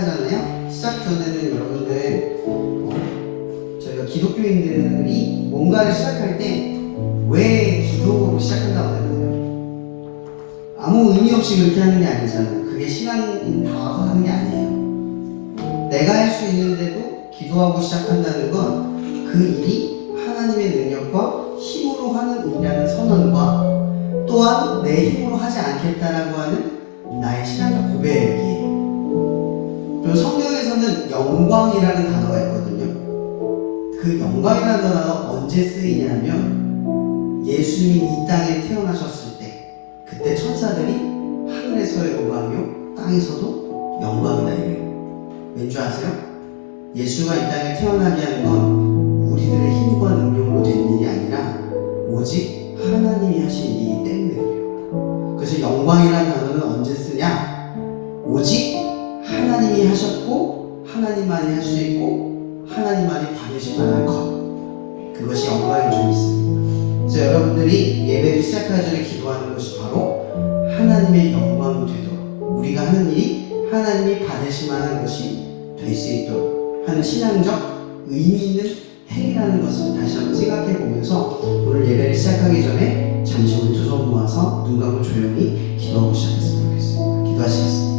시작하잖아요. 시작 전에는 여러분들 저희가 기독교인들이 뭔가를 시작할 때 왜 기도로 시작한다고 하잖아요. 아무 의미 없이 그렇게 하는 게 아니잖아요. 그게 신앙인 다워서 하는 게 아니에요. 내가 할 수 있는데도 기도하고 시작한다는 건 그 일이 하나님의 능력과 힘으로 하는 일이라는 선언과 또한 내 힘으로 하지 않겠다라고 하는 나의 신앙적 고백이에요. 그리고 성경에서는 영광이라는 단어가 있거든요. 그 영광이라는 단어가 언제 쓰이냐면 예수님이 이 땅에 태어나셨을 때 그때 천사들이 하늘에서의 영광이요 땅에서도 영광이다 이래요. 왠지 아세요? 예수가 이 땅에 태어나게 한 건 우리들의 힘과 능력으로 된 일이 아니라 오직 하나님이 하신 일이기 때문에 그래요. 그래서 영광이라는 단어는 언제 쓰냐? 오직 하나님이 하셨고 하나님만이 할 수 있고 하나님만이 받으실 만한 것, 그것이 영광인 줄 믿습니다. 그래서 여러분들이 예배를 시작하기 전에 기도하는 것이 바로 하나님의 영광이 되도록 우리가 하는 일이 하나님이 받으실 만한 것이 될 수 있도록 하는 신앙적 의미 있는 행위라는 것을 다시 한번 생각해 보면서 오늘 예배를 시작하기 전에 잠시 우리 두 손 모아서 눈 감고 조용히 기도하고 시작했으면 좋겠습니다. 기도하시겠습니다.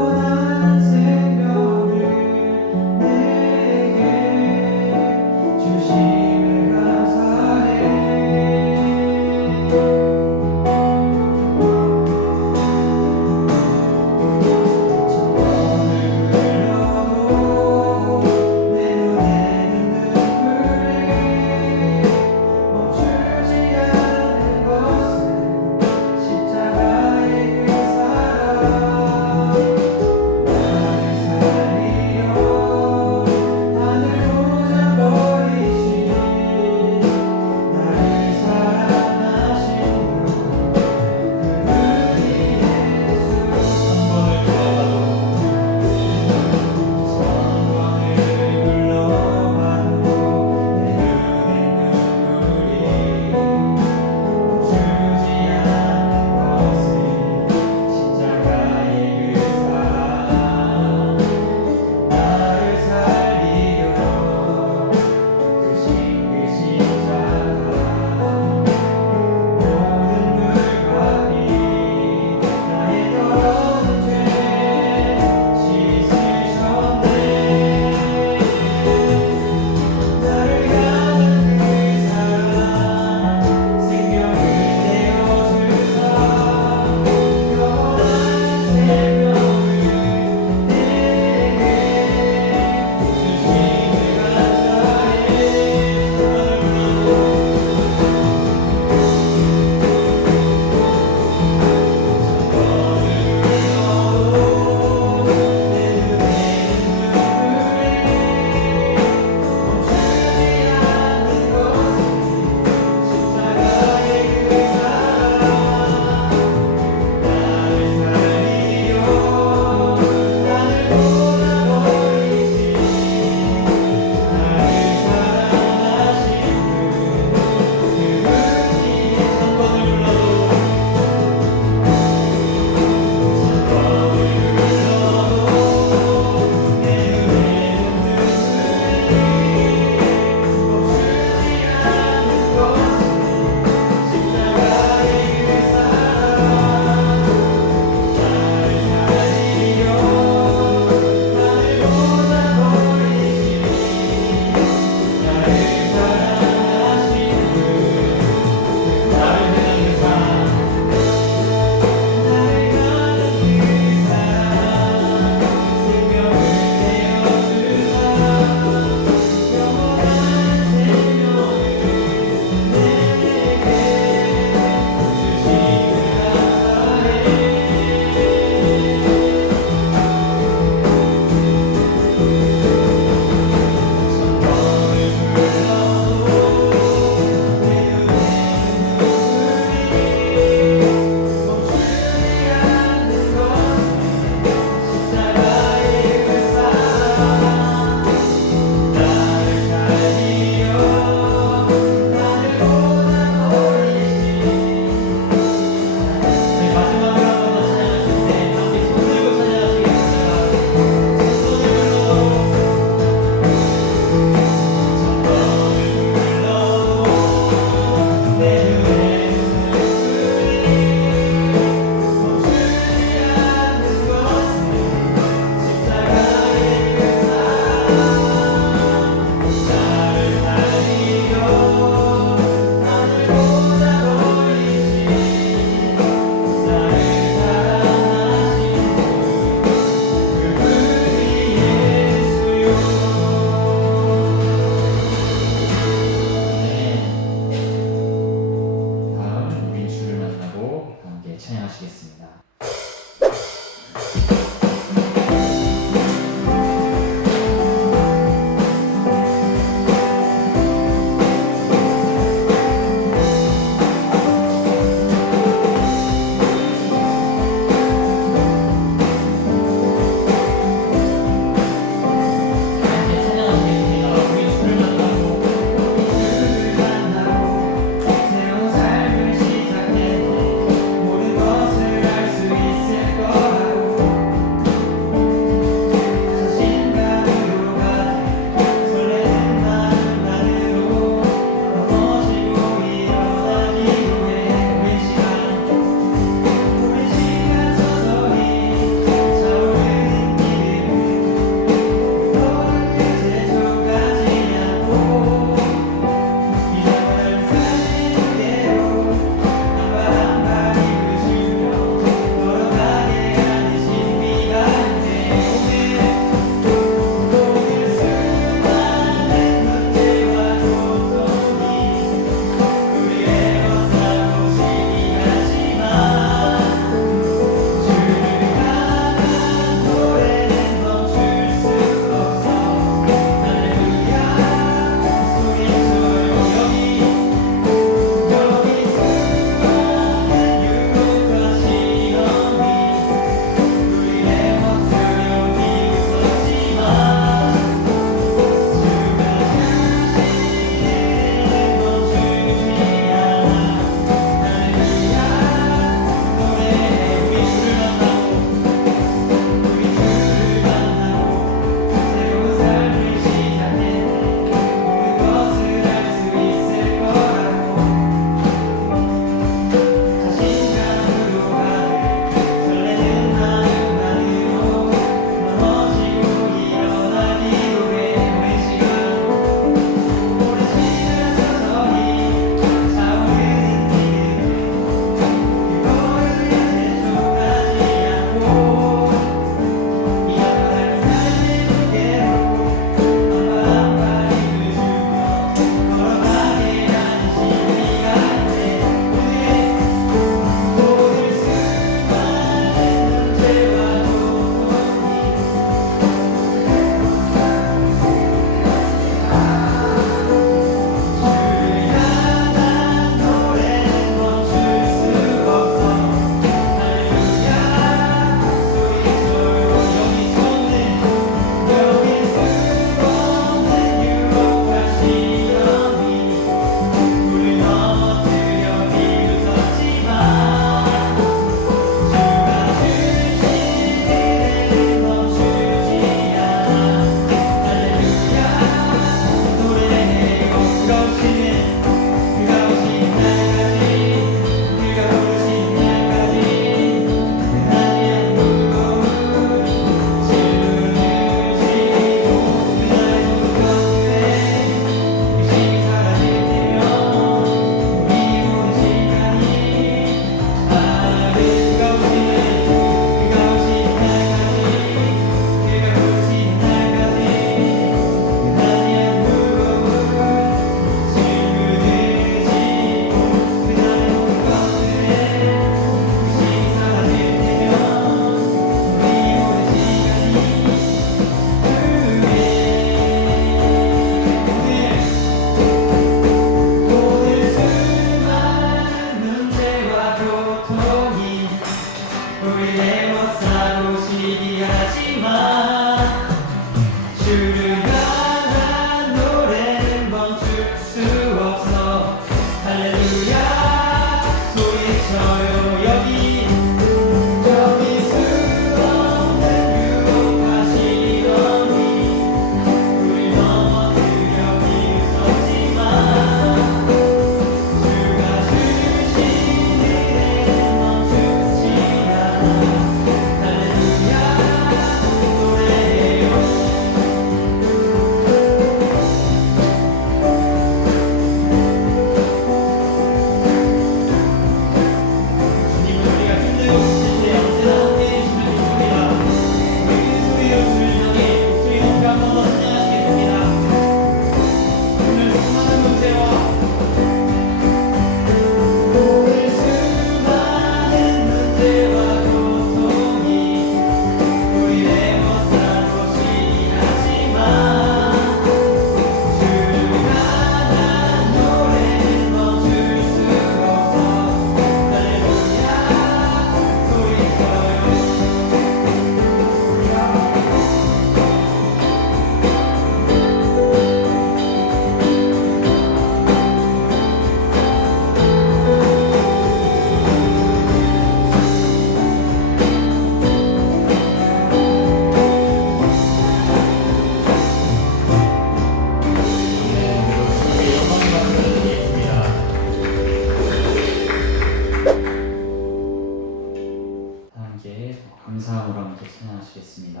하시겠습니다.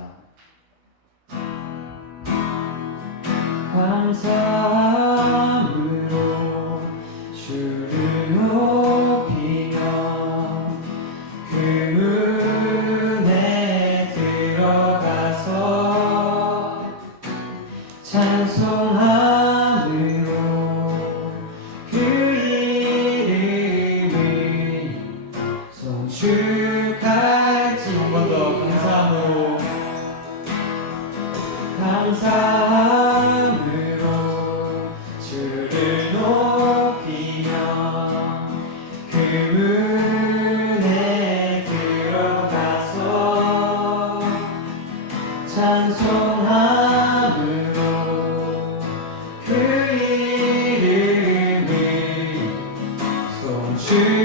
감사함으로 주를 높이며 그 문에 들어가서 찬송함으로 그 이름을 송축할지. 한 번 더 감사함으로 주를 높이며 그 문에 들어가서 찬송함으로 그 이름을 송축할지어다.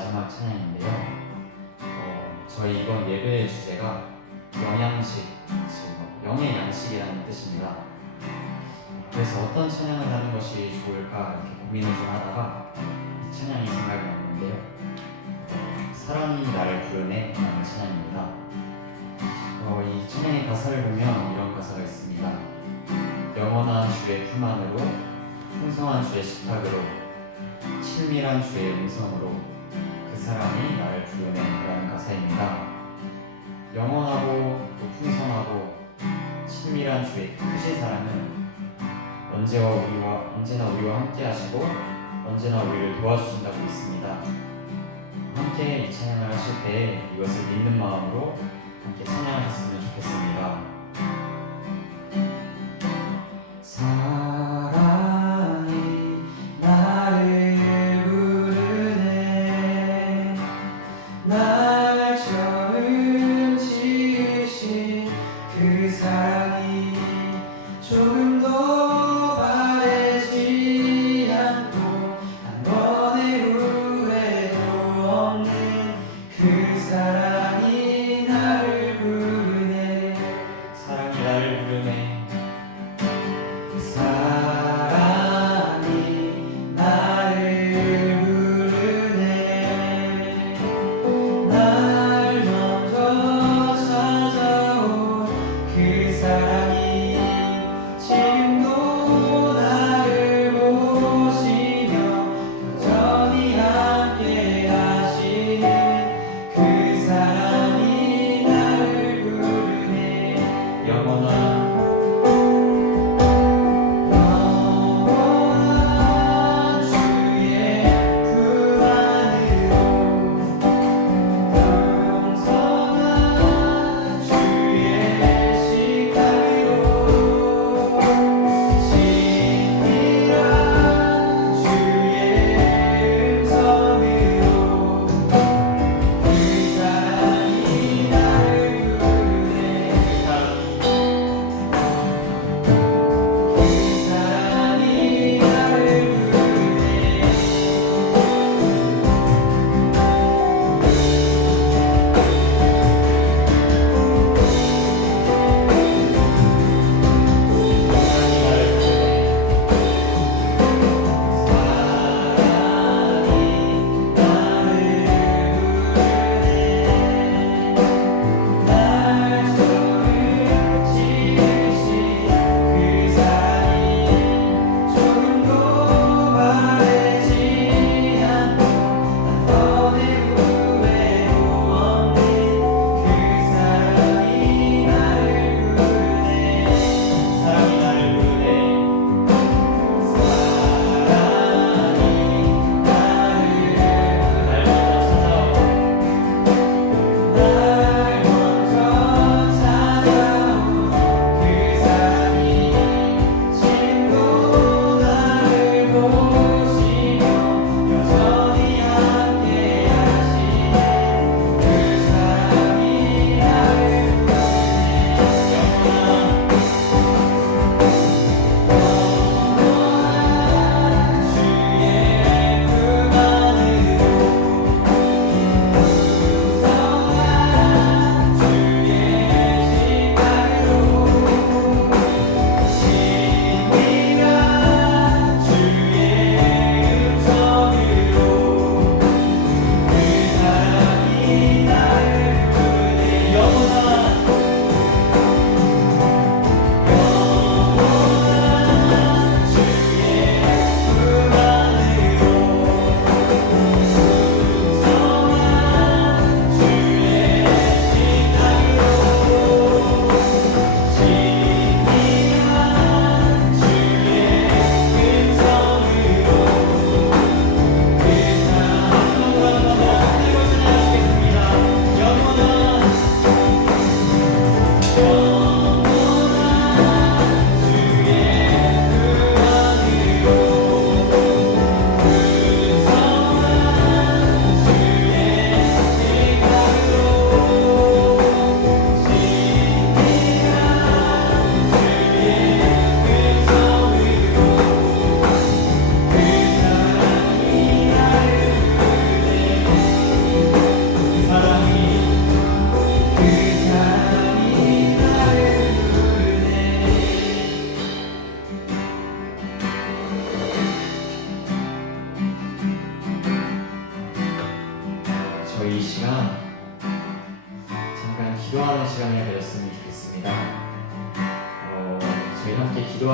마지막 찬양인데요. 저희 이번 예배의 주제가 영양식, 즉 영의 양식이라는 뜻입니다. 그래서 어떤 찬양을 하는 것이 좋을까 이렇게 고민을 좀 하다가 이 찬양이 생각이 났는데요. 사랑이 나를 부르네 라는 찬양입니다. 이 찬양의 가사를 보면 이런 가사가 있습니다. 영원한 주의 품 안으로, 풍성한 주의 식탁으로, 친밀한 주의 음성으로 그 사랑이 나를 부르네 라는 가사입니다. 영원하고 또 풍성하고 친밀한 주의 크신 사랑은 언제나 우리와 함께 하시고 언제나 우리를 도와주신다고 믿습니다. 함께 이 찬양을 하실 때 이것을 믿는 마음으로 함께 찬양하셨으면 좋겠습니다. 사랑이 나를 부르네 날 처음 지으신 그 사랑이 조금도 바래지 않고 한 번의 후회도 없는 그 사랑이 나를 부르네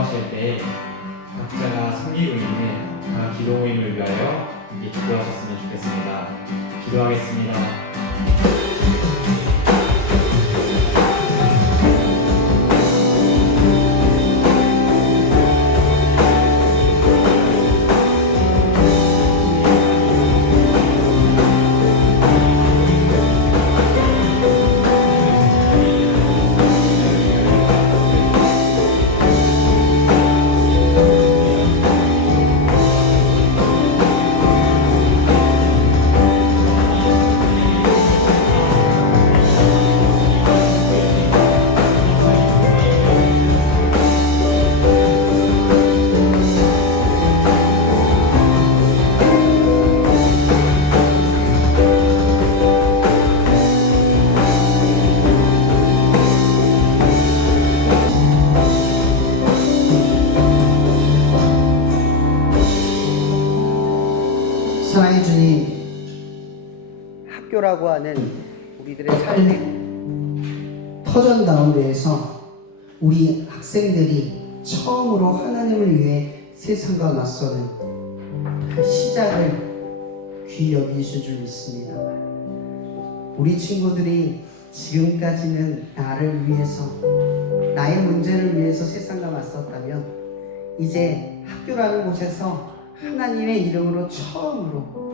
기도하실 때 각자가 섬기고 있는 각 기도 모임을 위하여 함께 기도하셨으면 좋겠습니다. 기도하겠습니다. 사랑해 주님, 학교라고 하는 우리들의 삶의 터전 가운데에서 우리 학생들이 처음으로 하나님을 위해 세상과 맞서는 그 시작을 귀히 여기실 줄 믿습니다. 우리 친구들이 지금까지는 나를 위해서, 나의 문제를 위해서 세상과 맞섰다면 이제 학교라는 곳에서 하나님의 이름으로 처음으로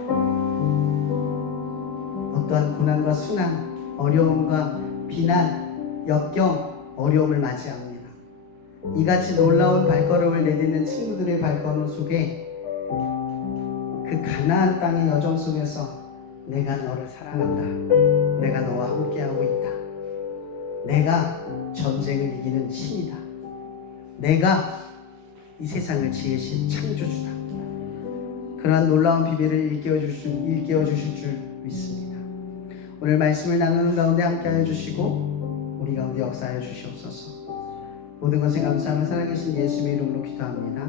어떠한 고난과 순환, 어려움과 비난, 역경, 어려움을 맞이합니다. 이같이 놀라운 발걸음을 내딛는 친구들의 발걸음 속에 그 가나안 땅의 여정 속에서 내가 너를 사랑한다, 내가 너와 함께하고 있다, 내가 전쟁을 이기는 신이다, 내가 이 세상을 지으신 창조주다, 그러한 놀라운 비밀을 일깨워 주실 줄 믿습니다. 오늘 말씀을 나누는 가운데 함께하여 주시고 우리 가운데 역사하여 주시옵소서. 모든 것에 감사하며 살아계신 예수님의 이름으로 기도합니다.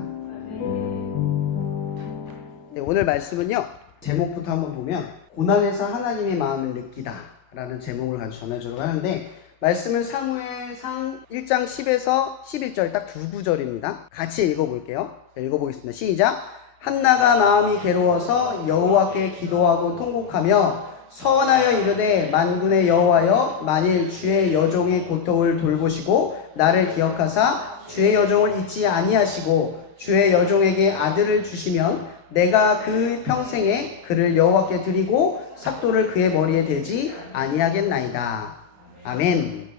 네, 오늘 말씀은요, 제목부터 한번 보면 고난에서 하나님의 마음을 느끼다 라는 제목을 가지고 전해주려고 하는데, 말씀은 사무엘상 1장 10에서 11절 딱 두 구절입니다. 같이 읽어볼게요. 읽어보겠습니다. 시작. 한나가 마음이 괴로워서 여호와께 기도하고 통곡하며 서원하여 이르되, 만군의 여호와여, 만일 주의 여종의 고통을 돌보시고 나를 기억하사 주의 여종을 잊지 아니하시고 주의 여종에게 아들을 주시면 내가 그 평생에 그를 여호와께 드리고 삭도를 그의 머리에 대지 아니하겠나이다. 아멘.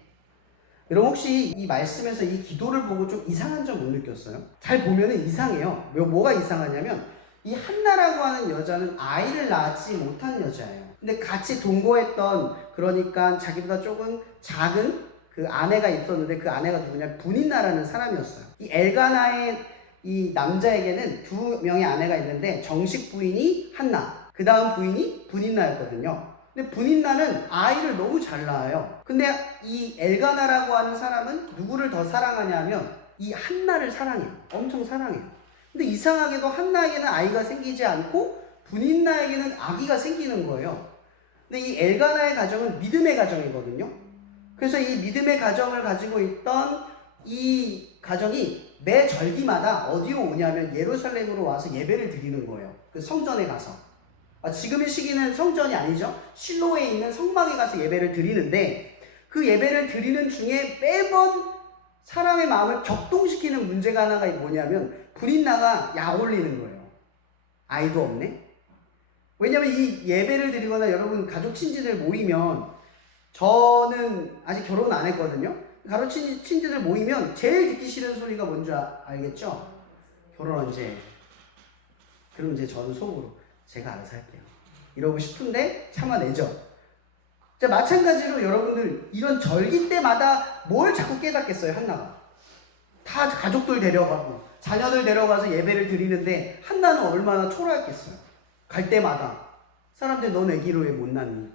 여러분, 혹시 이 말씀에서 이 기도를 보고 좀 이상한 점 못 느꼈어요? 잘 보면은 이상해요. 뭐가 이상하냐면, 이 한나라고 하는 여자는 아이를 낳지 못한 여자예요. 근데 같이 동거했던, 그러니까 자기보다 조금 작은 그 아내가 있었는데, 그 아내가 누구냐, 분인나라는 사람이었어요. 이 엘가나의 이 남자에게는 두 명의 아내가 있는데, 정식 부인이 한나, 그 다음 부인이 분인나였거든요. 근데 분인나는 아이를 너무 잘 낳아요. 근데 이 엘가나라고 하는 사람은 누구를 더 사랑하냐면 이 한나를 사랑해요. 엄청 사랑해요. 근데 이상하게도 한나에게는 아이가 생기지 않고 분인나에게는 아기가 생기는 거예요. 근데 이 엘가나의 가정은 믿음의 가정이거든요. 그래서 이 믿음의 가정을 가지고 있던 이 가정이 매 절기마다 어디로 오냐면 예루살렘으로 와서 예배를 드리는 거예요. 그 성전에 가서. 지금의 시기는 성전이 아니죠. 실로에 있는 성막에 가서 예배를 드리는데, 그 예배를 드리는 중에 매번 사람의 마음을 격동시키는 문제가 하나가 뭐냐면, 분인나가 약 올리는 거예요. 아이도 없네. 왜냐면 이 예배를 드리거나 여러분 가족 친지들 모이면, 저는 아직 결혼 안 했거든요. 가족 친지들 모이면 제일 듣기 싫은 소리가 뭔지 알겠죠? 결혼 언제? 그럼 이제 저는 속으로 제가 알아서 할게요 이러고 싶은데 참아내죠. 자, 마찬가지로 여러분들 이런 절기 때마다 뭘 자꾸 깨닫겠어요. 한나가 다 가족들 데려가고 자녀들 데려가서 예배를 드리는데, 한나는 얼마나 초라했겠어요. 갈 때마다 사람들이 넌 애기를 왜 못 낳니?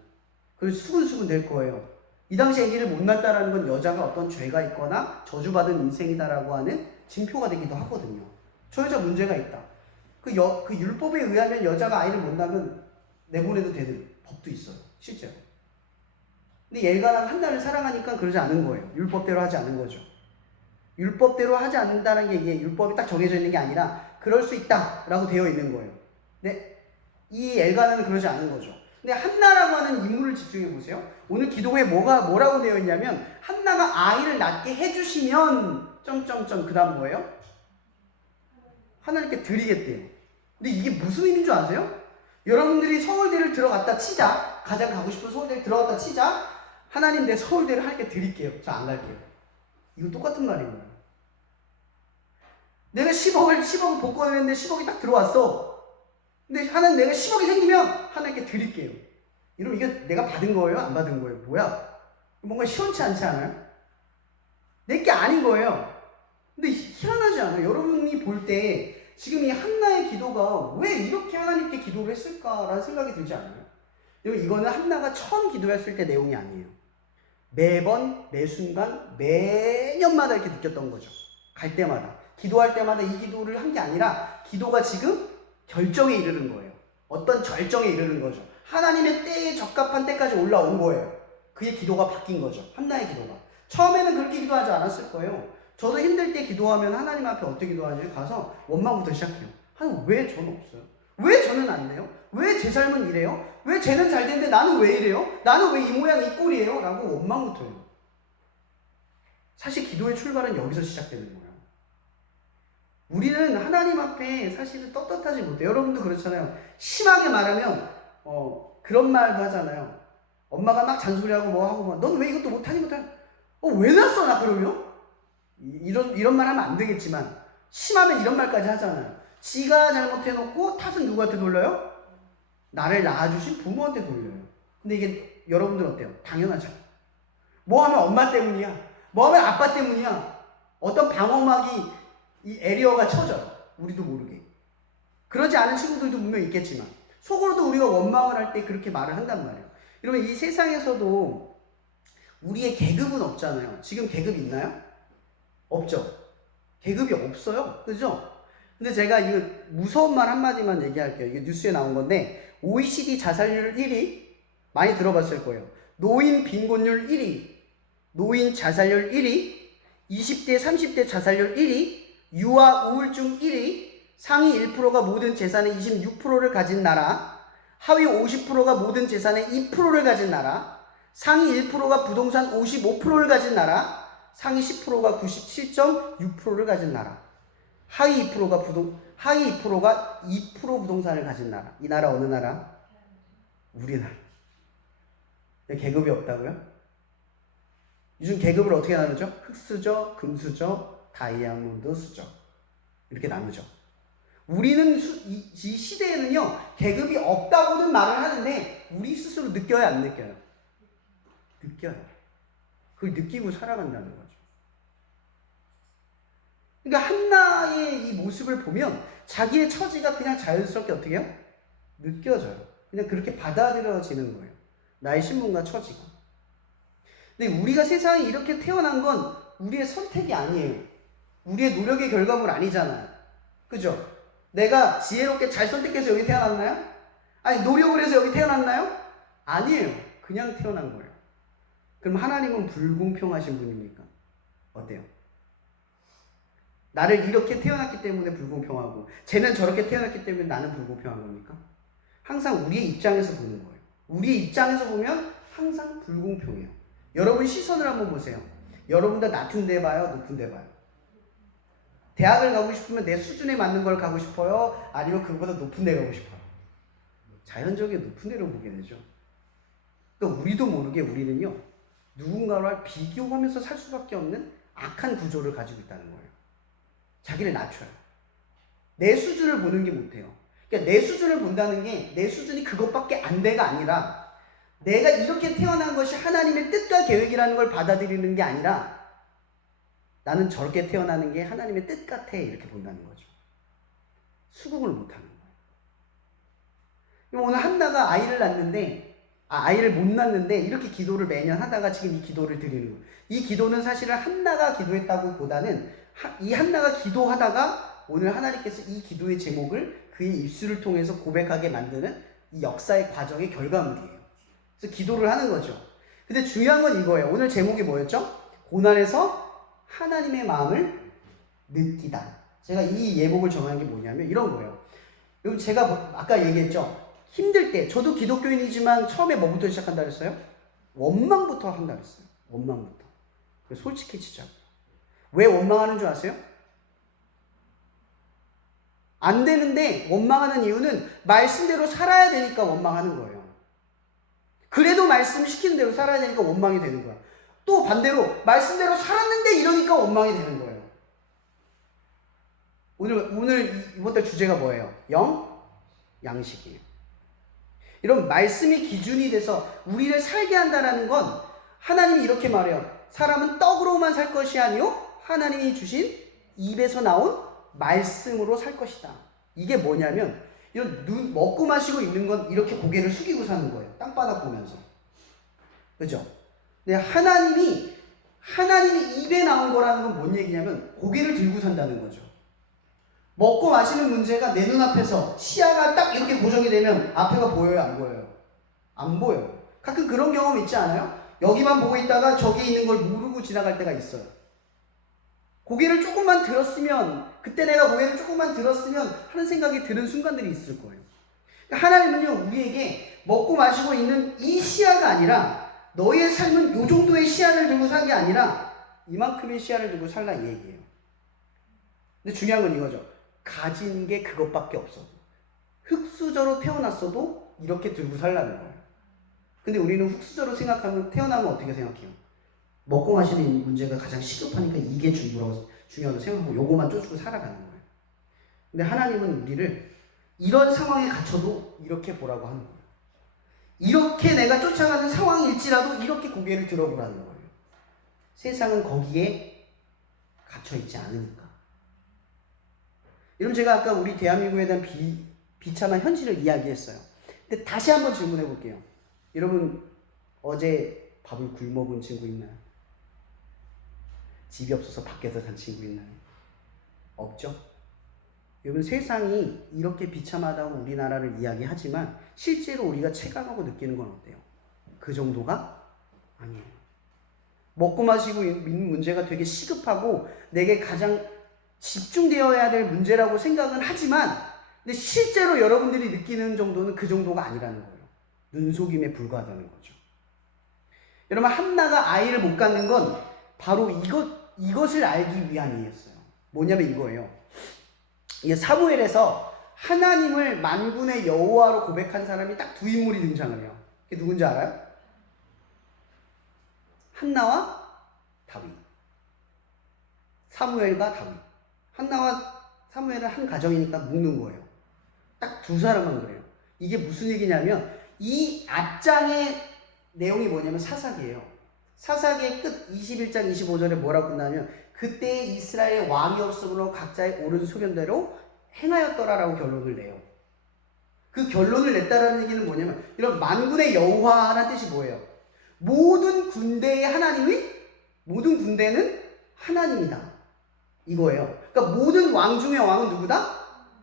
그래서 수근수근 될 거예요. 이 당시 애기를 못 낳았다는 건 여자가 어떤 죄가 있거나 저주받은 인생이다라고 하는 징표가 되기도 하거든요. 저 여자 문제가 있다. 그 율법에 의하면 여자가 아이를 못 낳으면 내보내도 되는 법도 있어요. 실제로. 근데 엘가나가 한나를 사랑하니까 그러지 않은 거예요. 율법대로 하지 않은 거죠. 율법대로 하지 않는다는 게 이게 율법이 딱 정해져 있는 게 아니라 그럴 수 있다라고 되어 있는 거예요. 근데 이 엘가나는 그러지 않은 거죠. 근데 한나라고 하는 인물을 집중해 보세요. 오늘 기도에 뭐라고 되어 있냐면 한나가 아이를 낳게 해주시면 점점점 그다음 뭐예요? 하나님께 드리겠대요. 근데 이게 무슨 의미인 줄 아세요? 여러분들이 서울대를 들어갔다 치자, 가장 가고 싶은 서울대를 들어갔다 치자, 하나님 내 서울대를 하나님께 드릴게요. 저 안 갈게요. 이거 똑같은 말인 거예요. 내가 10억을 복권을 했는데 10억이 딱 들어왔어. 근데 하나님 내가 10억이 생기면 하나님께 드릴게요. 이러면 이게 내가 받은 거예요? 안 받은 거예요? 뭐야? 뭔가 시원치 않지 않아요? 내게 아닌 거예요. 근데 희한하지 않아요? 여러분이 볼 때 지금 이 한나의 기도가 왜 이렇게 하나님께 기도를 했을까라는 생각이 들지 않아요? 여러분 이거는 한나가 처음 기도했을 때 내용이 아니에요. 매번, 매 순간, 매년마다 이렇게 느꼈던 거죠. 갈 때마다. 기도할 때마다 이 기도를 한 게 아니라 기도가 지금 결정에 이르는 거예요. 어떤 절정에 이르는 거죠. 하나님의 때에 적합한 때까지 올라온 거예요. 그의 기도가 바뀐 거죠. 한나의 기도가. 처음에는 그렇게 기도하지 않았을 거예요. 저도 힘들 때 기도하면 하나님 앞에 어떻게 기도하냐면 가서 원망부터 시작해요. 하나님 왜 저는 없어요? 왜 저는 안 돼요? 왜 제 삶은 이래요? 왜 쟤는 잘 되는데 나는 왜 이래요? 나는 왜 이 모양 이 꼴이에요? 라고 원망부터 해요. 사실 기도의 출발은 여기서 시작되는 거예요. 우리는 하나님 앞에 사실은 떳떳하지 못해요. 여러분도 그렇잖아요. 심하게 말하면 그런 말도 하잖아요. 엄마가 막 잔소리하고 뭐 하고 넌 왜 이것도 못하니 왜 낳았어 나 그러면? 이런 말 하면 안 되겠지만 심하면 이런 말까지 하잖아요. 지가 잘못해놓고 탓은 누구한테 돌려요? 나를 낳아주신 부모한테 돌려요. 근데 이게 여러분들은 어때요? 당연하죠. 뭐 하면 엄마 때문이야. 뭐 하면 아빠 때문이야. 어떤 방어막이 이 에리어가 쳐져요. 우리도 모르게. 그러지 않은 친구들도 분명 있겠지만 속으로도 우리가 원망을 할 때 그렇게 말을 한단 말이에요. 여러분 이 세상에서도 우리의 계급은 없잖아요. 지금 계급 있나요? 없죠. 계급이 없어요. 그죠? 근데 제가 이거 무서운 말 한마디만 얘기할게요. 이게 뉴스에 나온 건데 OECD 자살률 1위 많이 들어봤을 거예요. 노인 빈곤율 1위, 노인 자살률 1위, 20대 30대 자살률 1위, 유아 우울증 1위, 상위 1%가 모든 재산의 26%를 가진 나라, 하위 50%가 모든 재산의 2%를 가진 나라, 상위 1%가 부동산 55%를 가진 나라, 상위 10%가 97.6%를 가진 나라, 하위 2%가 2% 부동산을 가진 나라. 이 나라 어느 나라? 우리나라. 계급이 없다고요? 요즘 계급을 어떻게 나누죠? 흑수저, 금수저, 다이아몬드 수저. 이렇게 나누죠. 우리는 이 시대에는요, 계급이 없다고는 말을 하는데, 우리 스스로 느껴요, 안 느껴요? 느껴요. 그걸 느끼고 살아간다는 거죠. 그러니까 한나의 이 모습을 보면 자기의 처지가 그냥 자연스럽게 어떻게 해요? 느껴져요. 그냥 그렇게 받아들여지는 거예요. 나의 신분과 처지가. 근데 우리가 세상에 이렇게 태어난 건 우리의 선택이 아니에요. 우리의 노력의 결과물 아니잖아요. 그죠? 내가 지혜롭게 잘 선택해서 여기 태어났나요? 아니 노력을 해서 여기 태어났나요? 아니에요. 그냥 태어난 거예요. 그럼 하나님은 불공평하신 분입니까? 어때요? 나를 이렇게 태어났기 때문에 불공평하고 쟤는 저렇게 태어났기 때문에 나는 불공평한 겁니까? 항상 우리의 입장에서 보는 거예요. 우리의 입장에서 보면 항상 불공평해요. 여러분 시선을 한번 보세요. 여러분 다 낮은 데 봐요? 높은 데 봐요? 대학을 가고 싶으면 내 수준에 맞는 걸 가고 싶어요? 아니면 그거보다 높은 데 가고 싶어요? 자연적으로 높은 데로 보게 되죠. 그러니까 우리도 모르게 우리는요, 누군가와 비교하면서 살 수밖에 없는 악한 구조를 가지고 있다는 거예요. 자기를 낮춰요. 내 수준을 보는 게 못해요. 그러니까 내 수준을 본다는 게 내 수준이 그것밖에 안 돼가 아니라 내가 이렇게 태어난 것이 하나님의 뜻과 계획이라는 걸 받아들이는 게 아니라 나는 저렇게 태어나는 게 하나님의 뜻 같아 이렇게 본다는 거죠. 수긍을 못하는 거예요. 오늘 한나가 아이를 못 낳는데 이렇게 기도를 매년 하다가 지금 이 기도를 드리는 거예요. 이 기도는 사실은 한나가 기도했다고 보다는 이 한나가 기도하다가 오늘 하나님께서 이 기도의 제목을 그의 입술을 통해서 고백하게 만드는 이 역사의 과정의 결과물이에요. 그래서 기도를 하는 거죠. 근데 중요한 건 이거예요. 오늘 제목이 뭐였죠? 고난에서 하나님의 마음을 느끼다. 제가 이 예복을 정한 게 뭐냐면 이런 거예요. 여러분 제가 아까 얘기했죠. 힘들 때 저도 기독교인이지만 처음에 뭐부터 시작한다 그랬어요? 원망부터 한다 그랬어요. 원망부터. 솔직해지자. 왜 원망하는 줄 아세요? 안 되는데 원망하는 이유는 말씀대로 살아야 되니까 원망하는 거예요. 그래도 말씀 시키는 대로 살아야 되니까 원망이 되는 거야. 또 반대로 말씀대로 살았는데 이러니까 원망이 되는 거예요. 오늘 이번 달 주제가 뭐예요? 양식이에요. 이런 말씀이 기준이 돼서 우리를 살게 한다는 건 하나님이 이렇게 말해요. 사람은 떡으로만 살 것이 아니요 하나님이 주신 입에서 나온 말씀으로 살 것이다. 이게 뭐냐면 이런 먹고 마시고 있는 건 이렇게 고개를 숙이고 사는 거예요. 땅바닥 보면서. 그죠? 근데 하나님이 입에 나온 거라는 건 뭔 얘기냐면 고개를 들고 산다는 거죠. 먹고 마시는 문제가 내 눈앞에서 시야가 딱 이렇게 고정이 되면 앞에가 보여요? 안 보여요? 안 보여요. 가끔 그런 경험 있지 않아요? 여기만 보고 있다가 저기 있는 걸 모르고 지나갈 때가 있어요. 고개를 조금만 들었으면, 그때 내가 고개를 조금만 들었으면 하는 생각이 드는 순간들이 있을 거예요. 하나님은요, 우리에게 먹고 마시고 있는 이 시야가 아니라 너의 삶은 이 정도의 시야를 두고 산 게 아니라 이만큼의 시야를 두고 살라 이 얘기예요. 근데 중요한 건 이거죠. 가진 게 그것밖에 없어. 흙수저로 태어났어도 이렇게 들고 살라는 거예요. 근데 우리는 흙수저로 생각하면 태어나면 어떻게 생각해요? 먹고 마시는 문제가 가장 시급하니까 이게 중요하다고 생각하고 요거만 쫓고 살아가는 거예요. 근데 하나님은 우리를 이런 상황에 갇혀도 이렇게 보라고 하는 거예요. 이렇게 내가 쫓아가는 상황일지라도 이렇게 고개를 들어보라는 거예요. 세상은 거기에 갇혀있지 않으니까. 여러분 제가 아까 우리 대한민국에 대한 비참한 현실을 이야기했어요. 근데 다시 한번 질문해 볼게요. 여러분 어제 밥을 굶어본 친구 있나요? 집이 없어서 밖에서 산 친구 있나요? 없죠? 여러분 세상이 이렇게 비참하다고 우리나라를 이야기하지만 실제로 우리가 체감하고 느끼는 건 어때요? 그 정도가 아니에요. 먹고 마시고 있는 문제가 되게 시급하고 내게 가장 집중되어야 될 문제라고 생각은 하지만 근데 실제로 여러분들이 느끼는 정도는 그 정도가 아니라는 거예요. 눈속임에 불과하다는 거죠. 여러분 한나가 아이를 못 갖는 건 바로 이것을 알기 위함이었어요. 뭐냐면 이거예요. 이게 사무엘에서 하나님을 만군의 여호와로 고백한 사람이 딱 두 인물이 등장을 해요. 그게 누군지 알아요? 한나와 다윗. 사무엘과 다윗. 한나와 사무엘은 한 가정이니까 묶는 거예요. 딱 두 사람만 그래요. 이게 무슨 얘기냐면 이 앞장의 내용이 뭐냐면 사사기예요. 사사기의 끝 21장 25절에 뭐라고 끝나면 그때 이스라엘 왕이 없으므로 각자의 옳은 소견대로 행하였더라라고 결론을 내요. 그 결론을 냈다라는 얘기는 뭐냐면 이런 만군의 여호와라는 뜻이 뭐예요? 모든 군대는 하나님이다. 이거예요. 그러니까 모든 왕 중의 왕은 누구다?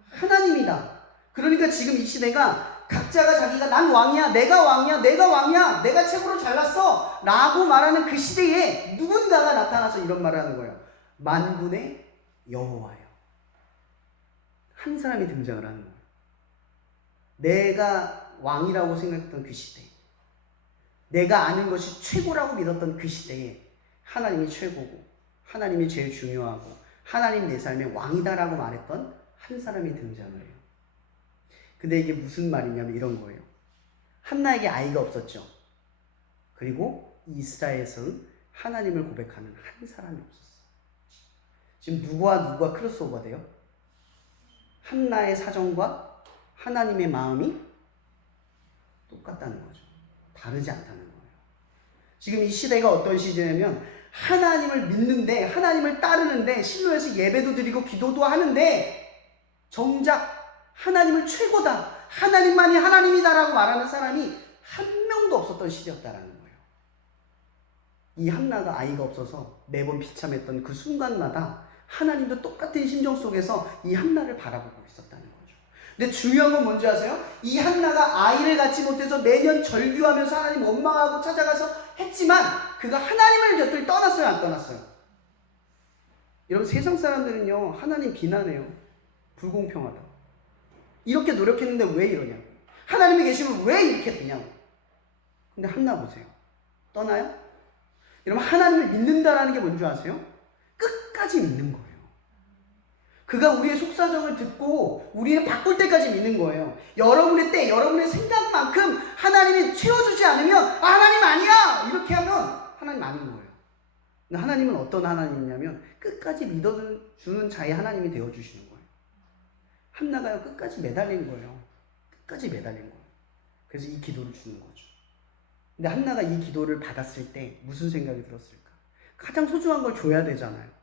하나님이다. 그러니까 지금 이 시대가 각자가 자기가 난 왕이야, 내가 왕이야, 내가 최고로 잘났어 라고 말하는 그 시대에 누군가가 나타나서 이런 말을 하는 거예요. 만군의 여호와요. 한 사람이 등장을 하는 거예요. 내가 왕이라고 생각했던 그 시대, 내가 아는 것이 최고라고 믿었던 그 시대에 하나님이 최고고 하나님이 제일 중요하고 하나님 내 삶의 왕이다라고 말했던 한 사람이 등장을 해요. 근데 이게 무슨 말이냐면 이런 거예요. 한나에게 아이가 없었죠. 그리고 이스라엘에서는 하나님을 고백하는 한 사람이 없었어요. 지금 누구와 크로스오버 돼요? 한나의 사정과 하나님의 마음이 똑같다는 거죠. 다르지 않다는 거예요. 지금 이 시대가 어떤 시대냐면 하나님을 믿는데 하나님을 따르는데 실로에서 예배도 드리고 기도도 하는데 정작 하나님을 최고다, 하나님만이 하나님이다라고 말하는 사람이 한 명도 없었던 시대였다라는 거예요. 이 한나가 아이가 없어서 매번 비참했던 그 순간마다 하나님도 똑같은 심정 속에서 이 한나를 바라보고 있었다는 거죠. 근데 중요한 건 뭔지 아세요? 이 한나가 아이를 갖지 못해서 매년 절규하면서 하나님 원망하고 찾아가서 했지만 그가 하나님을 곁을 떠났어요, 안 떠났어요? 여러분 세상 사람들은요 하나님 비난해요. 불공평하다. 이렇게 노력했는데 왜 이러냐. 하나님이 계시면 왜 이렇게 되냐고. 근데 한나 보세요. 떠나요? 여러분 하나님을 믿는다라는 게 뭔지 아세요? 끝까지 믿는 거예요. 그가 우리의 속사정을 듣고 우리를 바꿀 때까지 믿는 거예요. 여러분의 때, 여러분의 생각만큼 하나님이 채워주지 않으면 하나님 아니야! 이렇게 하면 하나님 아닌 거예요. 근데 하나님은 어떤 하나님이냐면 끝까지 믿어주는 자의 하나님이 되어주시는 거예요. 한나가요 끝까지 매달린 거예요. 끝까지 매달린 거예요. 그래서 이 기도를 주는 거죠. 근데 한나가 이 기도를 받았을 때 무슨 생각이 들었을까? 가장 소중한 걸 줘야 되잖아요.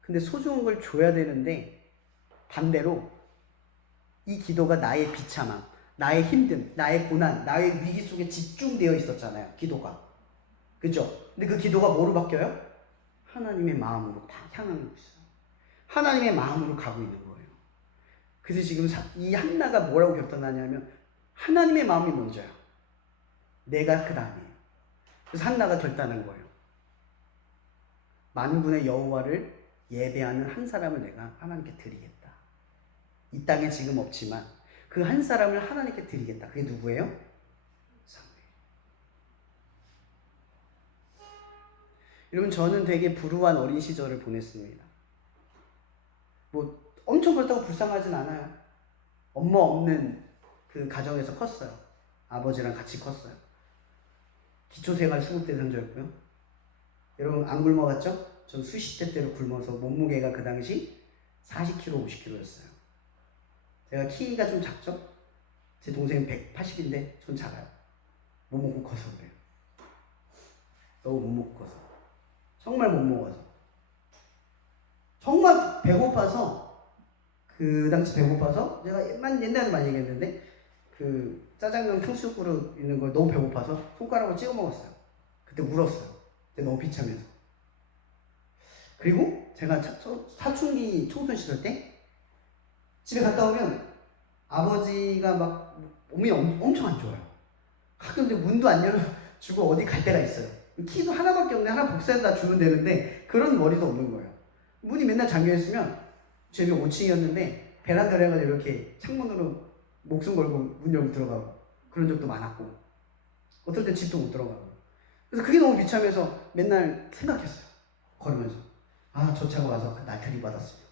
근데 소중한 걸 줘야 되는데 반대로 이 기도가 나의 비참함, 나의 힘듦, 나의 고난, 나의 위기 속에 집중되어 있었잖아요. 기도가. 그죠? 근데 그 기도가 뭐로 바뀌어요? 하나님의 마음으로 다 향하고 있어요. 하나님의 마음으로 가고 있는 거예요. 그래서 지금 이 한나가 뭐라고 결단하냐면 하나님의 마음이 먼저야. 내가 그 다음이에요. 그래서 한나가 결단한 거예요. 만군의 여호와를 예배하는 한 사람을 내가 하나님께 드리겠다. 이 땅에 지금 없지만 그 한 사람을 하나님께 드리겠다. 그게 누구예요? 사무엘. 여러분 저는 되게 불우한 어린 시절을 보냈습니다. 뭐 엄청 그렇다고 불쌍하진 않아요. 엄마 없는 그 가정에서 컸어요. 아버지랑 같이 컸어요. 기초생활 20대 정도였고요. 여러분 안 굶어갔죠? 전 수십 대 때로 굶어서 몸무게가 그 당시 40kg, 50kg였어요. 제가 키가 좀 작죠? 제 동생은 180인데 전 작아요. 못 먹고 커서 그래요. 너무 못 먹고 커서. 정말 못 먹어서. 정말 배고파서 그 당시 배고파서 제가 옛날에 많이 얘기했는데 그 짜장면 탕수육 그릇 있는 걸 너무 배고파서 손가락으로 찍어 먹었어요. 그때 울었어요. 그때 너무 비참해서. 그리고 제가 사춘기 청소년 시절 때 집에 갔다 오면 아버지가 막 몸이 엄청 안 좋아요. 가끔 문도 안 열어주고 어디 갈 때가 있어요. 키도 하나밖에 없는데 하나 복사해서 주면 되는데 그런 머리도 없는 거예요. 문이 맨날 잠겨있으면 집이 5층이었는데 베란다를 해가지고 이렇게 창문으로 목숨 걸고 문 열고 들어가고 그런 적도 많았고 어떨 땐 집도 못 들어가고 그래서 그게 너무 비참해서 맨날 생각했어요. 걸으면서 저 차가 와서 날타리 받았으면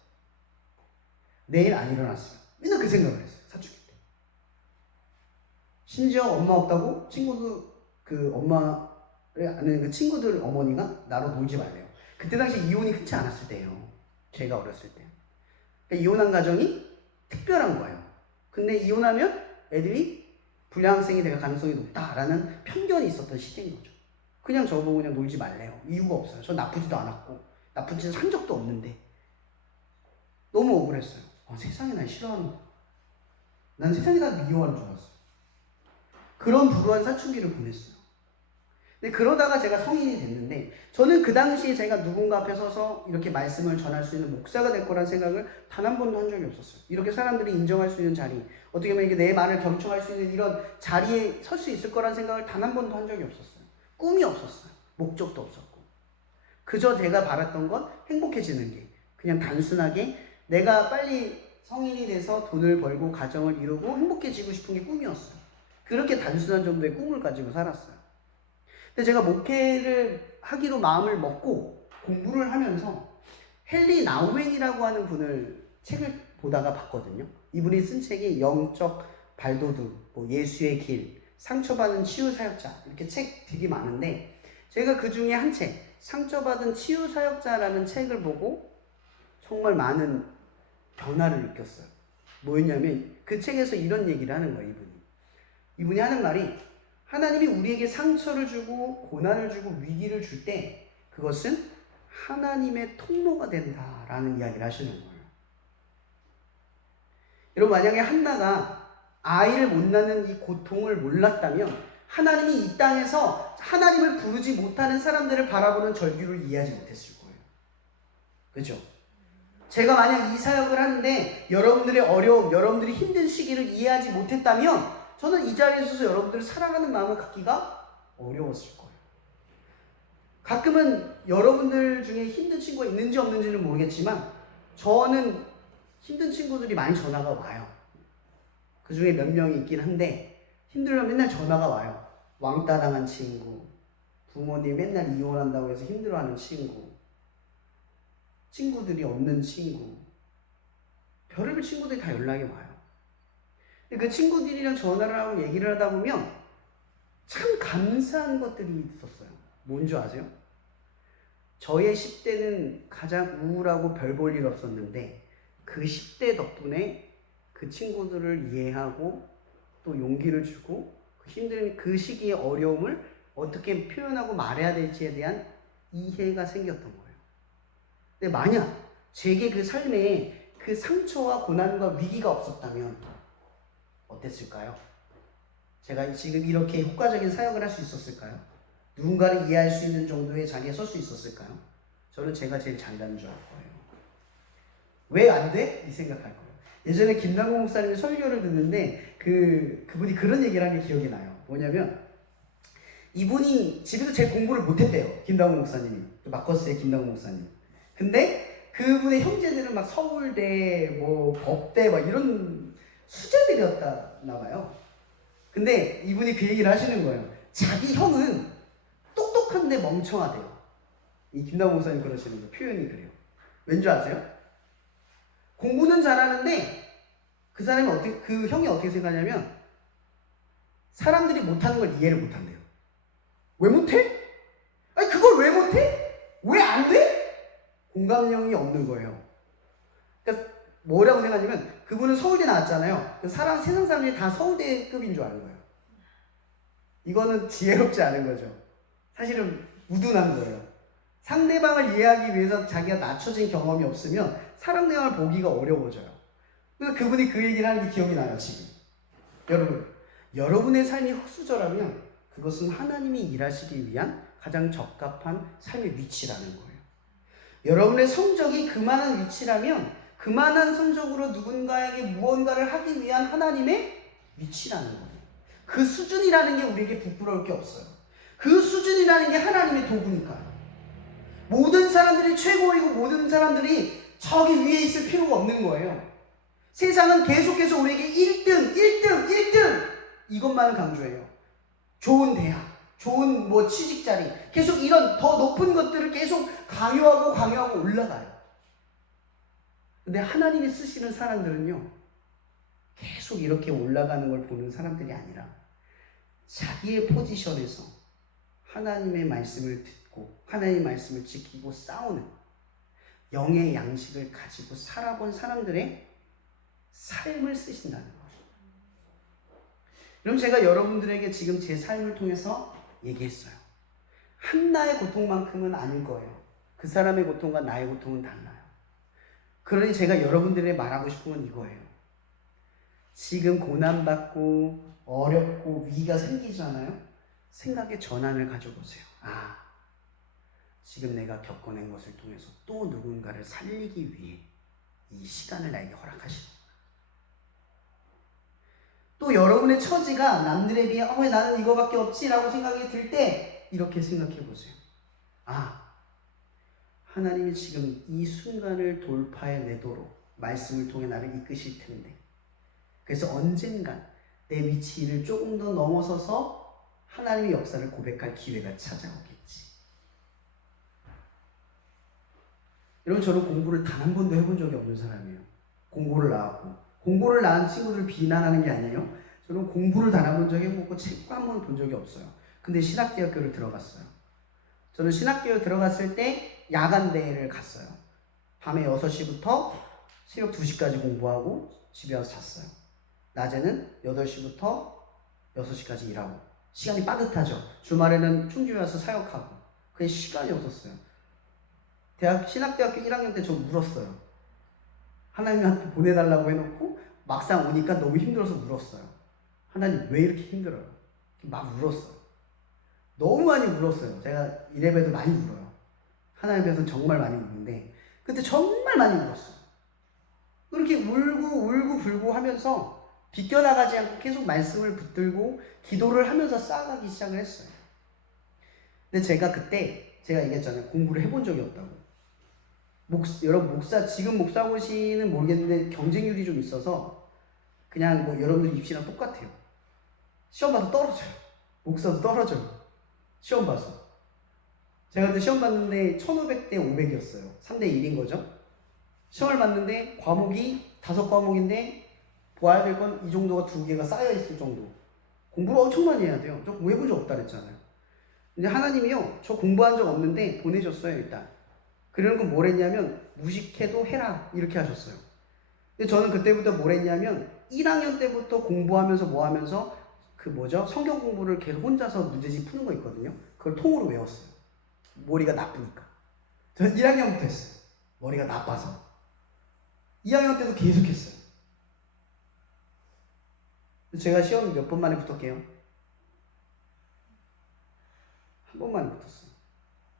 내일 안 일어났으면 맨날 그 생각을 했어요. 사춘기 때. 심지어 엄마 없다고 친구도 그 엄마를 아는 그 친구들 어머니가 나로 놀지 말래요. 그때 당시 이혼이 흔치 않았을 때예요. 제가 어렸을 때. 그러니까 이혼한 가정이 특별한 거예요. 근데 이혼하면 애들이 불량학생이 될 가능성이 높다라는 편견이 있었던 시대인 거죠. 그냥 저보고 그냥 놀지 말래요. 이유가 없어요. 저 나쁘지도 않았고 나쁜 짓을 한 적도 없는데 너무 억울했어요. 세상에 날 싫어하는 난 세상이 날 미워하는 줄 알았어요. 그런 불우한 사춘기를 보냈어요. 근데 그러다가 제가 성인이 됐는데 저는 그 당시에 제가 누군가 앞에 서서 이렇게 말씀을 전할 수 있는 목사가 될 거란 생각을 단 한 번도 한 적이 없었어요. 이렇게 사람들이 인정할 수 있는 자리, 어떻게 보면 이게 내 말을 경청할 수 있는 이런 자리에 설 수 있을 거란 생각을 단 한 번도 한 적이 없었어요. 꿈이 없었어요. 목적도 없었고. 그저 제가 바랐던 건 행복해지는 게 그냥 단순하게 내가 빨리 성인이 돼서 돈을 벌고 가정을 이루고 행복해지고 싶은 게 꿈이었어요. 그렇게 단순한 정도의 꿈을 가지고 살았어요. 근데 제가 목회를 하기로 마음을 먹고 공부를 하면서 헨리 나우엔이라고 하는 분을 책을 보다가 봤거든요. 이분이 쓴 책이 영적 발도둑, 예수의 길, 상처받은 치유사역자 이렇게 책 되게 많은데 제가 그 중에 한 책, 상처받은 치유사역자라는 책을 보고 정말 많은 변화를 느꼈어요. 뭐였냐면 그 책에서 이런 얘기를 하는 거예요. 이분이 하는 말이 하나님이 우리에게 상처를 주고 고난을 주고 위기를 줄 때 그것은 하나님의 통로가 된다라는 이야기를 하시는 거예요. 여러분 만약에 한나가 아이를 못 낳는 이 고통을 몰랐다면 하나님이 이 땅에서 하나님을 부르지 못하는 사람들을 바라보는 절규를 이해하지 못했을 거예요. 그렇죠? 제가 만약 이 사역을 하는데 여러분들의 어려움, 여러분들이 힘든 시기를 이해하지 못했다면 저는 이 자리에 서서 여러분들을 사랑하는 마음을 갖기가 어려웠을 거예요. 가끔은 여러분들 중에 힘든 친구가 있는지 없는지는 모르겠지만 저는 힘든 친구들이 많이 전화가 와요. 그 중에 몇 명이 있긴 한데 힘들면 맨날 전화가 와요. 왕따 당한 친구, 부모님 맨날 이혼한다고 해서 힘들어하는 친구, 친구들이 없는 친구, 별의별 친구들이 다 연락이 와요. 그 친구들이랑 전화를 하고 얘기를 하다 보면 참 감사한 것들이 있었어요. 뭔지 아세요? 저의 10대는 가장 우울하고 별 볼 일 없었는데 그 10대 덕분에 그 친구들을 이해하고 또 용기를 주고 그 힘든 그 시기의 어려움을 어떻게 표현하고 말해야 될지에 대한 이해가 생겼던 거예요. 근데 만약 제게 그 삶에 그 상처와 고난과 위기가 없었다면 어땠을까요? 제가 지금 이렇게 효과적인 사역을 할 수 있었을까요? 누군가를 이해할 수 있는 정도의 자리에 설 수 있었을까요? 저는 제가 제일 잘난 줄 알 거예요. 왜 안 돼? 이 생각할 거예요. 예전에 김남국 목사님의 설교를 듣는데 그분이 그런 얘기를 한 게 기억이 나요. 뭐냐면 이분이 집에서 제일 공부를 못했대요. 김남국 목사님이. 마커스의 김남국 목사님. 근데 그분의 형제들은 막 서울대, 뭐 법대 막 이런 수재들이었나 봐요. 근데 이분이 그 얘기를 하시는 거예요. 자기 형은 똑똑한데 멍청하대요. 이 김남국 목사님 그러시는 거 표현이 그래요. 왠지 아세요? 공부는 잘하는데 그 사람이 어떻게 그 형이 어떻게 생각하냐면 사람들이 못하는 걸 이해를 못한대요. 왜 못해? 아니 그걸 왜 못해? 왜 안 돼? 공감력이 없는 거예요. 그러니까 뭐라고 생각하냐면 그분은 서울대 나왔잖아요. 세상 사람들이 다 서울대급인 줄 아는 거예요. 이거는 지혜롭지 않은 거죠. 사실은 우둔한 거예요. 상대방을 이해하기 위해서 자기가 낮춰진 경험이 없으면 사람 대화를 보기가 어려워져요. 그래서 그분이 그 얘기를 하는 게 기억이 나요, 지금. 여러분의 삶이 흙수저라면 그것은 하나님이 일하시기 위한 가장 적합한 삶의 위치라는 거예요. 여러분의 성적이 그만한 위치라면 그만한 성적으로 누군가에게 무언가를 하기 위한 하나님의 위치라는 거예요. 그 수준이라는 게 우리에게 부끄러울 게 없어요. 그 수준이라는 게 하나님의 도구니까요. 모든 사람들이 최고이고 모든 사람들이 저기 위에 있을 필요가 없는 거예요. 세상은 계속해서 우리에게 1등, 1등, 1등 이것만을 강조해요. 좋은 대학, 좋은 뭐 취직 자리, 계속 이런 더 높은 것들을 계속 강요하고 올라가요. 근데 하나님이 쓰시는 사람들은요, 계속 이렇게 올라가는 걸 보는 사람들이 아니라 자기의 포지션에서 하나님의 말씀을 듣고 하나님의 말씀을 지키고 싸우는 영의 양식을 가지고 살아본 사람들의 삶을 쓰신다는 거예요. 그럼 제가 여러분들에게 지금 제 삶을 통해서 얘기했어요. 한나의 고통만큼은 아닐 거예요. 그 사람의 고통과 나의 고통은 달라요. 그러니 제가 여러분들에게 말하고 싶은 건 이거예요. 지금 고난받고 어렵고 위기가 생기잖아요. 생각의 전환을 가져보세요. 아, 지금 내가 겪어낸 것을 통해서 또 누군가를 살리기 위해 이 시간을 나에게 허락하시는 또 여러분의 처지가 남들에 비해 왜 나는 이거밖에 없지? 라고 생각이 들 때 이렇게 생각해 보세요. 아, 하나님이 지금 이 순간을 돌파해내도록 말씀을 통해 나를 이끄실 텐데 그래서 언젠간 내 위치를 조금 더 넘어서서 하나님의 역사를 고백할 기회가 찾아오겠지. 여러분, 저는 공부를 단 한 번도 해본 적이 없는 사람이에요. 공고를 나왔고 공고를 나온 친구들 비난하는 게 아니에요. 저는 공부를 단 한 번 적이 해보고 책도 한 번 본 적이 없어요. 근데 신학대학교를 들어갔어요. 저는 신학교에 들어갔을 때 야간대회를 갔어요. 밤에 6시부터 새벽 2시까지 공부하고 집에 와서 잤어요. 낮에는 8시부터 6시까지 일하고 시간이 빠듯하죠. 주말에는 충주에 와서 사역하고 그게 시간이 없었어요. 신학대학교 1학년 때 저 울었어요. 하나님한테 보내달라고 해놓고 막상 오니까 너무 힘들어서 울었어요. 하나님 왜 이렇게 힘들어요? 막 울었어요. 너무 많이 울었어요. 제가 이래봬도 많이 울어요. 하나님 앞에서는 정말 많이 우는데 그때 정말 많이 울었어요. 그렇게 울고 불고 하면서 비껴나가지 않고 계속 말씀을 붙들고 기도를 하면서 쌓아가기 시작을 했어요. 근데 제가 그때 제가 얘기했잖아요. 공부를 해본 적이 없다고. 여러분 지금 목사고시는 모르겠는데 경쟁률이 좀 있어서 그냥 뭐 여러분들 입시랑 똑같아요. 시험 봐서 떨어져요. 목사도 떨어져요. 시험 봐서. 제가 그때 시험 봤는데 1500대 500이었어요. 3대 1인 거죠. 시험을 봤는데 과목이 5과목인데 보아야 될 건 이 정도가 2개가 쌓여있을 정도. 공부를 엄청 많이 해야 돼요. 저 공부해본 적 없다 그랬잖아요. 근데 하나님이요, 저 공부한 적 없는데 보내셨어요. 일단 그러는 건 뭘 했냐면 무식해도 해라 이렇게 하셨어요. 근데 저는 그때부터 뭘 했냐면 1학년 때부터 공부하면서 뭐 하면서 성경 공부를 계속 혼자서 문제집 푸는 거 있거든요. 그걸 통으로 외웠어요. 머리가 나쁘니까. 저는 1학년부터 했어요. 머리가 나빠서. 2학년 때도 계속 했어요. 제가 시험 몇 번 만에 붙었게요? 한 번 만에 붙었어요.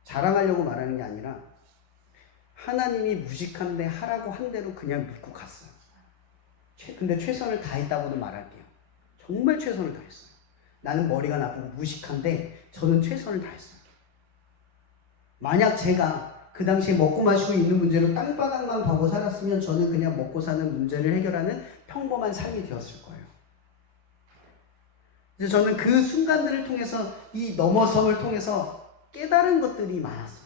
자랑하려고 말하는 게 아니라 하나님이 무식한데 하라고 한 대로 그냥 믿고 갔어요. 근데 최선을 다했다고도 말할게요. 정말 최선을 다했어요. 나는 머리가 나쁘고 무식한데 저는 최선을 다했어요. 만약 제가 그 당시에 먹고 마시고 있는 문제로 땅바닥만 보고 살았으면 저는 그냥 먹고 사는 문제를 해결하는 평범한 삶이 되었을 거예요. 그래서 저는 그 순간들을 통해서 이 넘어섬을 통해서 깨달은 것들이 많았어요.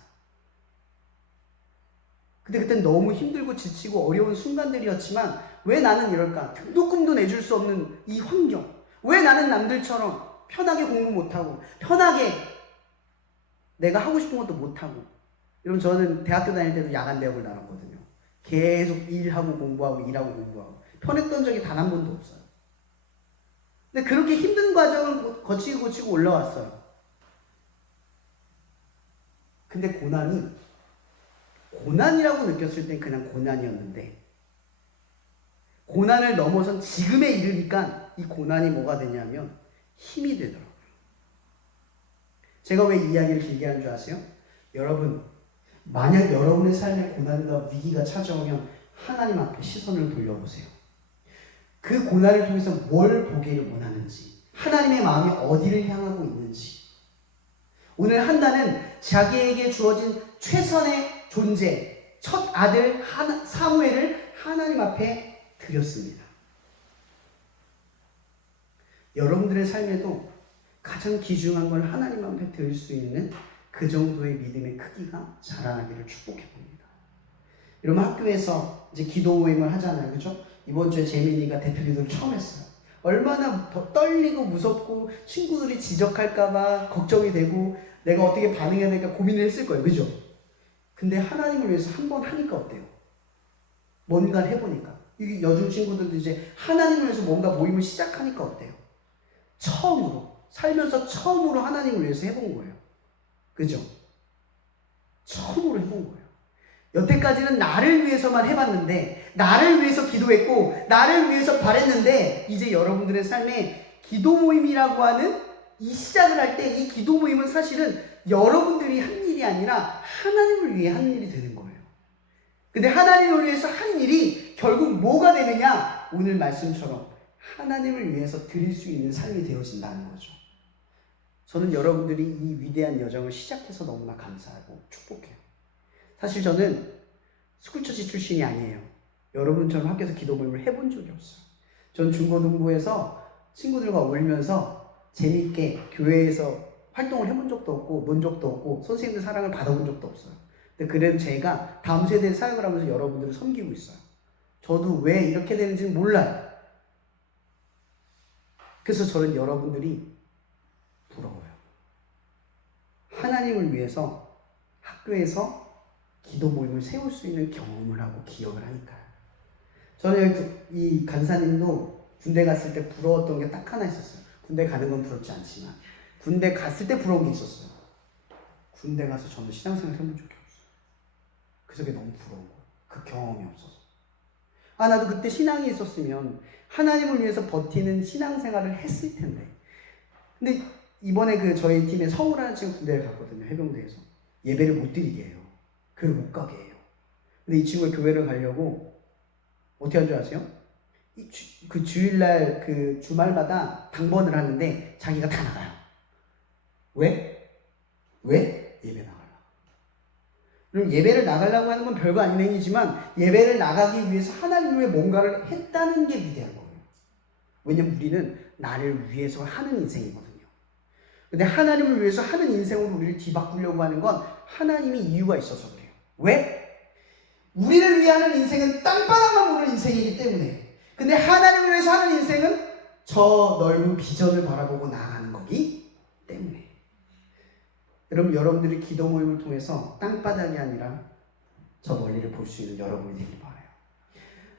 근데 그땐 너무 힘들고 지치고 어려운 순간들이었지만 왜 나는 이럴까? 등록금도 내줄 수 없는 이 환경. 왜 나는 남들처럼 편하게 공부 못하고 편하게 내가 하고 싶은 것도 못하고. 여러분 저는 대학교 다닐 때도 야간 대학을 나왔거든요. 계속 일하고 공부하고 일하고 공부하고 편했던 적이 단 한 번도 없어요. 근데 그렇게 힘든 과정을 거치고 올라왔어요. 근데 고난이라고 느꼈을 땐 그냥 고난이었는데 고난을 넘어선 지금에 이르니까 이 고난이 뭐가 되냐면 힘이 되더라고요. 제가 왜 이 이야기를 길게 하는 줄 아세요? 여러분, 만약 여러분의 삶에 고난과 위기가 찾아오면 하나님 앞에 시선을 돌려보세요. 그 고난을 통해서 뭘 보기를 원하는지, 하나님의 마음이 어디를 향하고 있는지. 오늘 한나는 자기에게 주어진 최선의 존재, 첫 아들 사무엘을 하나님 앞에 드렸습니다. 여러분들의 삶에도 가장 귀중한 걸 하나님 앞에 드릴 수 있는 그 정도의 믿음의 크기가 자라나기를 축복해 봅니다. 여러분 학교에서 이제 기도 모임을 하잖아요, 그렇죠? 이번 주에 재민이가 대표 기도를 처음 했어요. 얼마나 떨리고 무섭고 친구들이 지적할까봐 걱정이 되고 내가 어떻게 반응해야 될까 고민을 했을 거예요, 그죠? 근데 하나님을 위해서 한 번 하니까 어때요? 뭔가 해보니까 이 여중 친구들도 이제 하나님을 위해서 뭔가 모임을 시작하니까 어때요? 살면서 처음으로 하나님을 위해서 해본 거예요. 그죠? 처음으로 해본 거예요. 여태까지는 나를 위해서만 해봤는데, 나를 위해서 기도했고, 나를 위해서 바랬는데, 이제 여러분들의 삶에 기도 모임이라고 하는 이 시작을 할 때 이 기도 모임은 사실은 여러분들이 한 일이 아니라 하나님을 위해 한 일이 되는 거예요. 근데 하나님을 위해서 한 일이 결국 뭐가 되느냐? 오늘 말씀처럼 하나님을 위해서 드릴 수 있는 삶이 되어진다는 거죠. 저는 여러분들이 이 위대한 여정을 시작해서 너무나 감사하고 축복해요. 사실 저는 스쿨처치 출신이 아니에요. 여러분처럼 학교에서 기도 모임을 해본 적이 없어요. 전 중고등부에서 친구들과 어울리면서 재밌게 교회에서 활동을 해본 적도 없고 논 적도 없고 선생님들 사랑을 받아본 적도 없어요. 근데 그래도 제가 다음 세대에 사역을 하면서 여러분들을 섬기고 있어요. 저도 왜 이렇게 되는지는 몰라요. 그래서 저는 여러분들이 부러워요. 하나님을 위해서 학교에서 기도 모임을 세울 수 있는 경험을 하고 기억을 하니까요. 저는 이 간사님도 군대 갔을 때 부러웠던 게 딱 하나 있었어요. 군대 가는 건 부럽지 않지만 군대 갔을 때 부러운 게 있었어요. 군대 가서 저는 신앙생활 해본 적이 없어요. 그래서 그게 너무 부러운 거예요. 그 경험이 없어서. 나도 그때 신앙이 있었으면 하나님을 위해서 버티는 신앙생활을 했을 텐데. 근데 이번에 저희 팀에 성우라는 친구 군대를 갔거든요. 해병대에서. 예배를 못 드리게 해요. 교회를 못 가게 해요. 근데 이 친구가 교회를 가려고 어떻게 한 줄 아세요? 그 주일날 주말마다 당번을 하는데 자기가 다 나가요. 왜? 예배 나가려고. 그럼 예배를 나가려고 하는 건 별거 아닌 행위지만 예배를 나가기 위해서 하나님 위해 뭔가를 했다는 게 위대한 거예요. 왜냐면 우리는 나를 위해서 하는 인생이거든요. 근데 하나님을 위해서 하는 인생으로 우리를 뒤바꾸려고 하는 건 하나님이 이유가 있어서 그래요. 왜? 우리를 위해 하는 인생은 땅바닥만 보는 인생이기 때문에. 근데 하나님을 위해서 하는 인생은 저 넓은 비전을 바라보고 나아가는 거기 때문에. 여러분, 여러분들이 기도 모임을 통해서 땅바닥이 아니라 저 멀리를 볼 수 있는 여러분이 되길 바라요.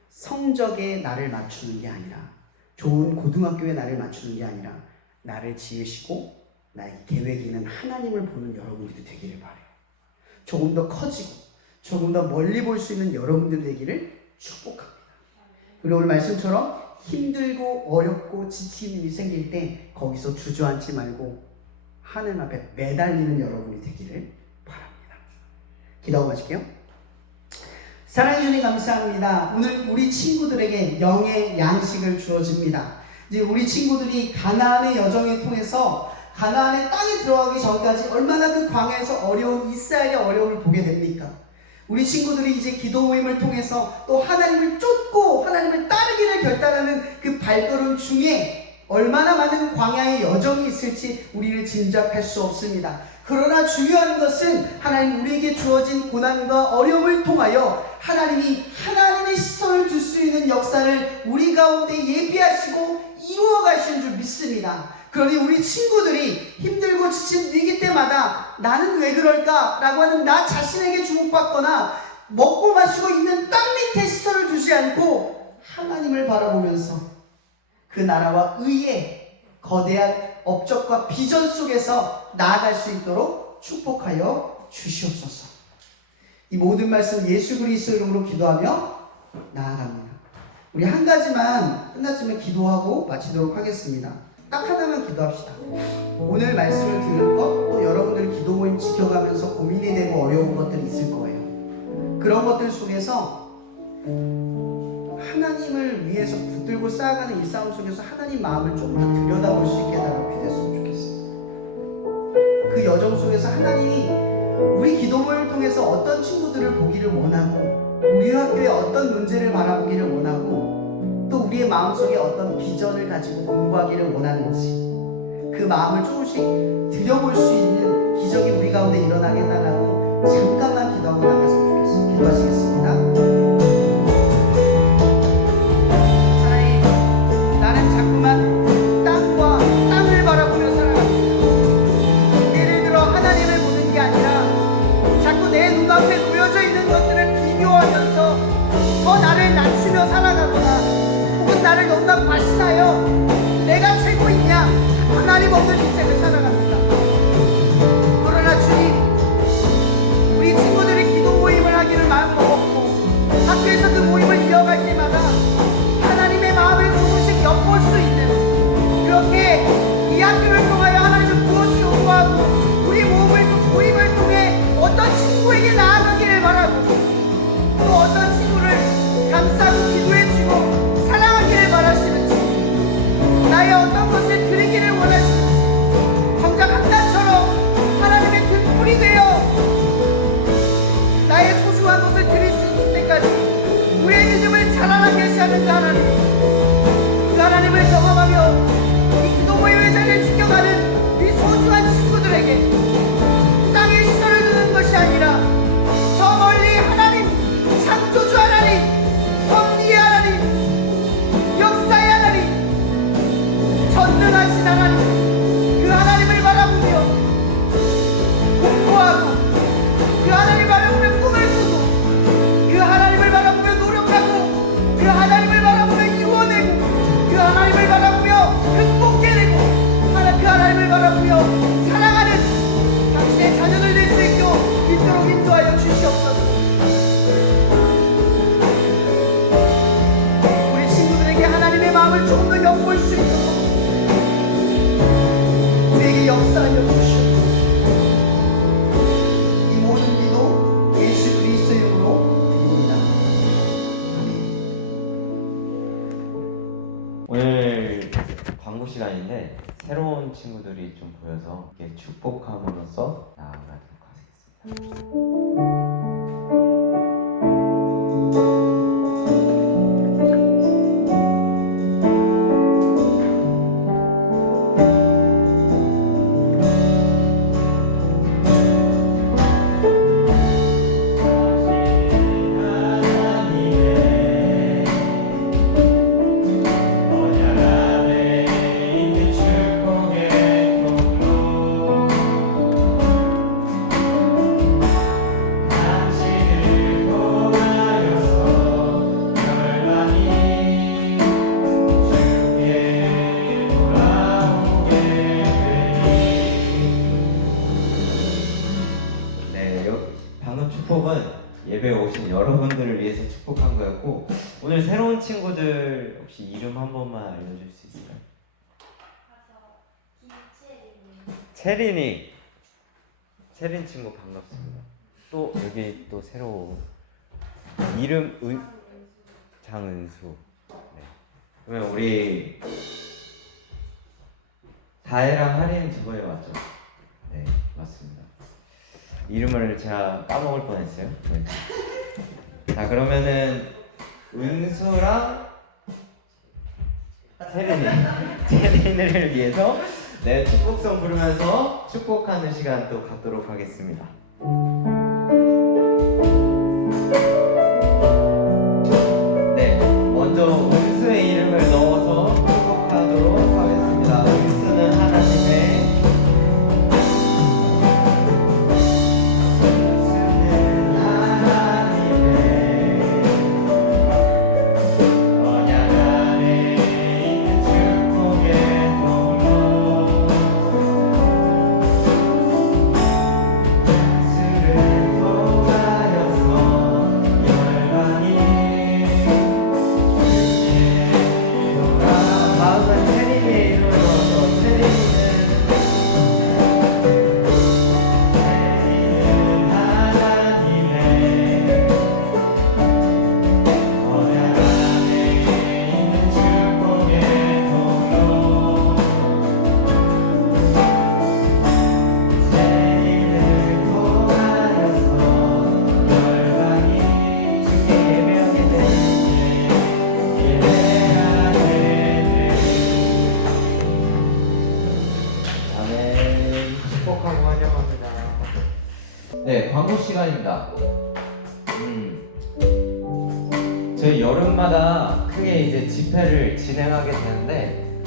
성적에 나를 맞추는 게 아니라, 좋은 고등학교에 나를 맞추는 게 아니라 나를 지으시고 나의 계획이 있는 하나님을 보는 여러분들이 되기를 바라요. 조금 더 커지고 조금 더 멀리 볼 수 있는 여러분들 되기를 축복합니다. 그리고 오늘 말씀처럼 힘들고 어렵고 지치는 일이 생길 때 거기서 주저앉지 말고 하나님 앞에 매달리는 여러분이 되기를 바랍니다. 기도하고 마실게요. 사랑해 주님 감사합니다. 오늘 우리 친구들에게 영의 양식을 주어집니다. 이제 우리 친구들이 가나안의 여정을 통해서 가나안의 땅에 들어가기 전까지 얼마나 그 광야에서 어려운 이스라엘의 어려움을 보게 됩니까? 우리 친구들이 이제 기도 모임을 통해서 또 하나님을 쫓고 하나님을 따르기를 결단하는 그 발걸음 중에 얼마나 많은 광야의 여정이 있을지 우리를 짐작할 수 없습니다. 그러나 중요한 것은 하나님 우리에게 주어진 고난과 어려움을 통하여 하나님이 하나님의 시선을 줄 수 있는 역사를 우리 가운데 예비하시고 이루어 가시는 줄 믿습니다. 그러니 우리 친구들이 힘들고 지친 위기 때마다 나는 왜 그럴까? 라고 하는 나 자신에게 주목받거나 먹고 마시고 있는 땅 밑에 시선을 두지 않고 하나님을 바라보면서 그 나라와 의의 거대한 업적과 비전 속에서 나아갈 수 있도록 축복하여 주시옵소서. 이 모든 말씀 예수 그리스도 이름으로 기도하며 나아갑니다. 우리 한 가지만 끝났으면 기도하고 마치도록 하겠습니다. 딱 하나만 기도합시다. 오늘 말씀을 들은 것, 또 여러분들 기도 모임 지켜가면서 고민이 되고 어려운 것들이 있을 거예요. 그런 것들 속에서 하나님을 위해서 붙들고 쌓아가는 이 싸움 속에서 하나님 마음을 조금 더 들여다볼 수 있게 해달라고 기도했으면 좋겠습니다. 그 여정 속에서 하나님이 우리 기도 모임을 통해서 어떤 친구들을 보기를 원하고 우리 학교에 어떤 문제를 바라보기를 원하고 또 우리의 마음속에 어떤 비전을 가지고 공부하기를 원하는지 그 마음을 조금씩 들여볼 수 있는 기적이 우리 가운데 일어나게 해달라고 잠깐만 기도하고 나갔으면 좋겠습니다. 기도하시겠습니다. 하나님, 나는 자꾸만 땅과 땅을 바라보며 살아갑니다. 예를 들어 하나님을 보는 게 아니라 자꾸 내 눈앞에 놓여져 있는 것들을 비교하면서 더 나를 낮추며 살아가거나 혹은 나를 너무나 과신하여 내가 최고이냐 하나님 없는 인생을 살아갑니다. 그러나 주님, 우리 친구들이 기도 모임을 하기를 마음먹었고 학교에서 그 모임을 이어갈 때마다 하나님의 마음을 조금씩 엿볼 수 있는 그렇게 이 학교를 통하여 하나님을 무엇을 요구하고 우리 모임을 통해 어떤 친구에게 나아가기를 바라고 또 어떤 친구를 감싸고 기도해주고 사랑하기를 바라시는지 나의 어떤 것을 드리기를 원하시는지 정작 한나처럼 하나님의 등불이 되어 나의 소중한 것을 드릴 수 있을 때까지 우리의 믿음을 자라나게 하시는 그 하나님을 경험하며 이 기도 모임의 자리를 지켜가는 이 소중한 친구들에게 땅에 시선을 두는 것이 아니라 저 멀리 하나님, 창조주 하나님, 섭리의 하나님, 역사의 하나님, 전능하신 하나님, 그 하나님을 바라보며 공부하고 그 하나님을 바라보며 꿈을 꾸고 그 하나님을 바라보며 노력하고 그 하나님을 바라보며 이루어내고 그 하나님을 바라보며 극복해내고 그 하나님을 바라보며 사랑하는 당신의 자녀들 될 수 있도록 인도하여 주시옵소서. 우리 친구들에게 하나님의 마음을 조금 더 엿볼 수 있도록 우리에게 역사하여 주시옵소서. 이 모든 기도 예수 그리스도 이름으로 드립니다. 아멘. 오늘 광고 시간인데 새로운 친구들이 좀 보여서 이렇게 축복함으로써 나아가도록 하겠습니다. 예배에 오신 여러분들을 위해서 축복한 거였고, 오늘 새로운 친구들 혹시 이름 한 번만 알려줄 수 있어요? 채린이. 채린 친구 반갑습니다. 또 여기 또 새로 이름 장은수. 네. 그러면 우리 다혜랑 하린 두 번에 맞죠? 네, 맞습니다. 이름을 제가 까먹을 뻔했어요. 네. 자, 그러면은 은수랑 채린이를 위해서 네, 축복성 부르면서 축복하는 시간 또 갖도록 하겠습니다. 네, 먼저 은수의 이름을 넣어서 축복하도록 하겠습니다. 은수는 하나님의 언약 안에 있는 축복의 통로, 수를 통하여서 열방이 주께 돌아. 다음은 채린이의 이름을 넣어서 채린이는 하나님의 언약 안에 있는 축복의 통로, 세인을 통하여서 열방이 주께 예배하게 되는데 예배하게 아멘. 축복하고 환영합니다. 네, 광고 시간입니다. 저희 여름마다 크게 이제 집회를 진행하게 되는데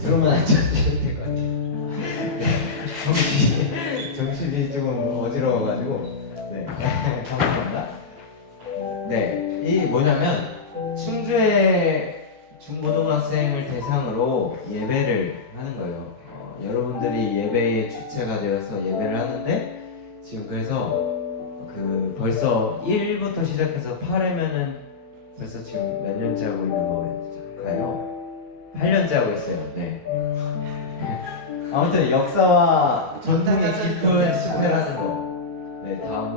들어오면 안 쳐주셔도 될 것 같아요. 정신이 조금 어지러워가지고. 네, 감사합니다. 네, 이 뭐냐면 충주의 중고등학생을 대상으로 예배를 하는 거예요. 여러분들이 예배의 주체가 되어서 예배를 하는데, 지금 그래서 벌써 1부터 시작해서 8회면은 벌써 지금 몇 년째 하고 있는 거예요? 8년째 하고 있어요. 네. 아무튼 역사와 전통이 깊은 집회라는 거. 네, 다음.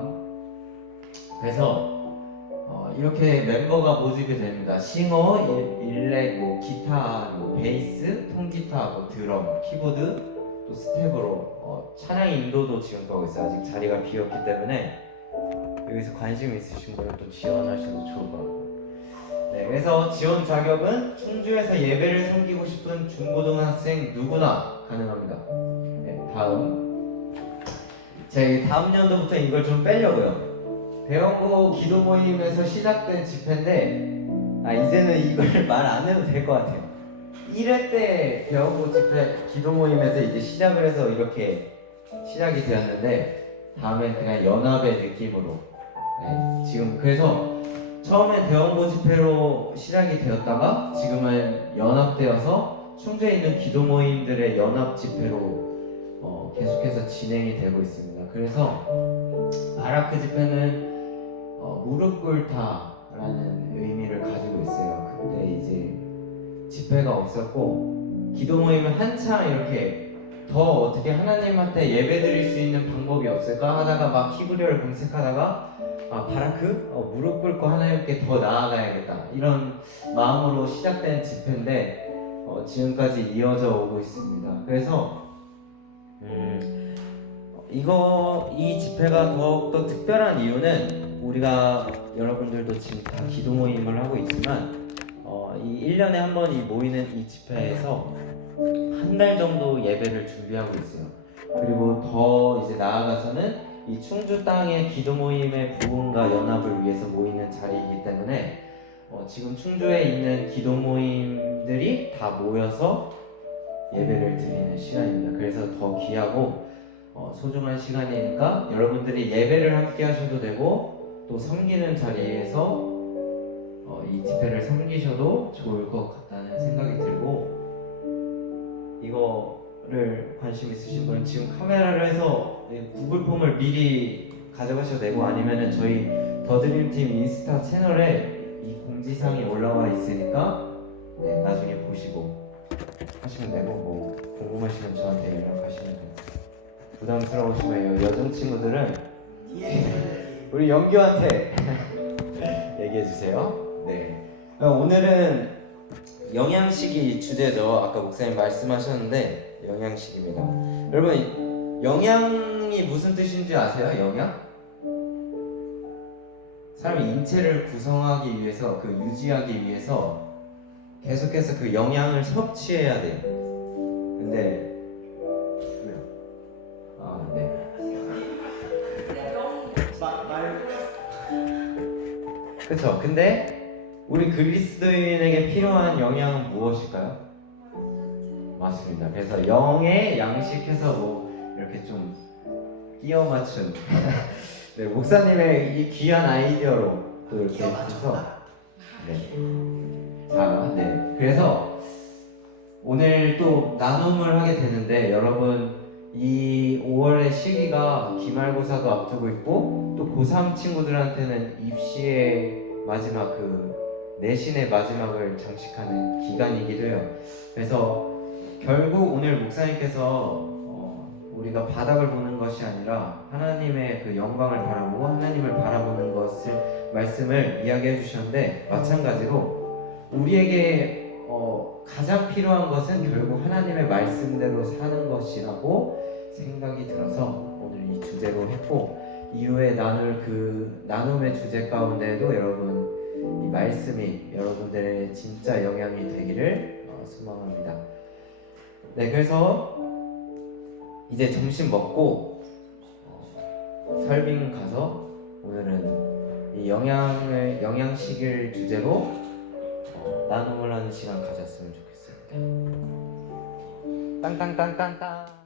그래서 이렇게 멤버가 모집이 됩니다. 싱어, 일렉, 뭐 기타, 뭐 베이스, 통기타, 뭐 드럼, 키보드, 또 스텝으로 찬양 인도도 지원하고 있어요. 아직 자리가 비었기 때문에 여기서 관심 있으신 분은 또 지원하셔도 좋을 것 같고. 네, 그래서 지원 자격은 충주에서 예배를 섬기고 싶은 중고등학생 누구나 가능합니다. 네, 다음. 제가 다음 연도부터 이걸 좀 빼려고요. 배영고 기도 모임에서 시작된 집회인데, 이제는 이걸 말 안 해도 될 것 같아요. 1회 때 배영고 집회 기도 모임에서 이제 시작을 해서 이렇게 시작이 되었는데, 다음엔 그냥 연합의 느낌으로. 네, 지금 그래서 처음에 배영고 집회로 시작이 되었다가 지금은 연합되어서 충주에 있는 기도 모임들의 연합 집회로 계속해서 진행이 되고 있습니다. 그래서 바라크 집회는 무릎 꿇다라는 의미를 가지고 있어요. 근데 이제 집회가 없었고 기도 모임은 한창 이렇게 더 어떻게 하나님한테 예배 드릴 수 있는 방법이 없을까 하다가 막 히브리어를 검색하다가 바라크? 무릎 꿇고 하나님께 더 나아가야겠다, 이런 마음으로 시작된 집회인데 지금까지 이어져 오고 있습니다. 그래서 이 집회가 더욱더 특별한 이유는, 우리가 여러분들도 지금 다 기도 모임을 하고 있지만 이 1년에 한 번 모이는 이 집회에서 한 달 정도 예배를 준비하고 있어요. 그리고 더 이제 나아가서는 이 충주 땅의 기도 모임의 부흥과 연합을 위해서 모이는 자리이기 때문에 지금 충주에 있는 기도 모임들이 다 모여서 예배를 드리는 시간입니다. 그래서 더 귀하고 소중한 시간이니까 여러분들이 예배를 함께 하셔도 되고, 또 섬기는 자리에서 이 집회를 섬기셔도 좋을 것 같다는 생각이 들고, 이거를 관심 있으신 분은 지금 카메라를 해서 구글 폼을 미리 가져가셔도 되고, 아니면은 저희 더드림팀 인스타 채널에 이 공지사항이 올라와 있으니까 네, 나중에 보시고 하시면 되고 뭐 궁금하시면 저한테 연락하시면 돼요. 부담스러우시면 여중 친구들은 우리 영규한테 얘기해 주세요. 네. 오늘은 영양식이 주제죠. 아까 목사님 말씀하셨는데 영양식입니다. 여러분 영양이 무슨 뜻인지 아세요? 영양? 사람이 인체를 구성하기 위해서 그 유지하기 위해서 계속해서 그 영양을 섭취해야 돼요. 근데 왜요? 아 네. 그쵸. 근데 우리 그리스도인에게 필요한 영양은 무엇일까요? 맞습니다. 그래서 영의 양식해서 뭐 이렇게 좀 끼워 맞춘 네, 목사님의 이 귀한 아이디어로 또 이렇게 해서 네. 자, 네. 그래서 오늘 또 나눔을 하게 되는데 여러분 이 5월의 시기가 기말고사도 앞두고 있고 또 고3 친구들한테는 입시의 마지막 그 내신의 마지막을 장식하는 기간이기도 해요. 그래서 결국 오늘 목사님께서 우리가 바닥을 보는 것이 아니라 하나님의 그 영광을 바라보고 하나님을 바라보는 것을 말씀을 이야기해 주셨는데 마찬가지로 우리에게 가장 필요한 것은 결국 하나님의 말씀대로 사는 것이라고 생각이 들어서 오늘 이 주제로 했고 이후에 나눌 그 나눔의 주제 가운데에도 여러분 이 말씀이 여러분들의 진짜 영향이 되기를 소망합니다. 네, 그래서 이제 점심 먹고 설빙 가서 오늘은 이 영양식을 주제로 나눔을 하는 시간 가졌으면 좋겠습니다. 땅땅땅땅땅.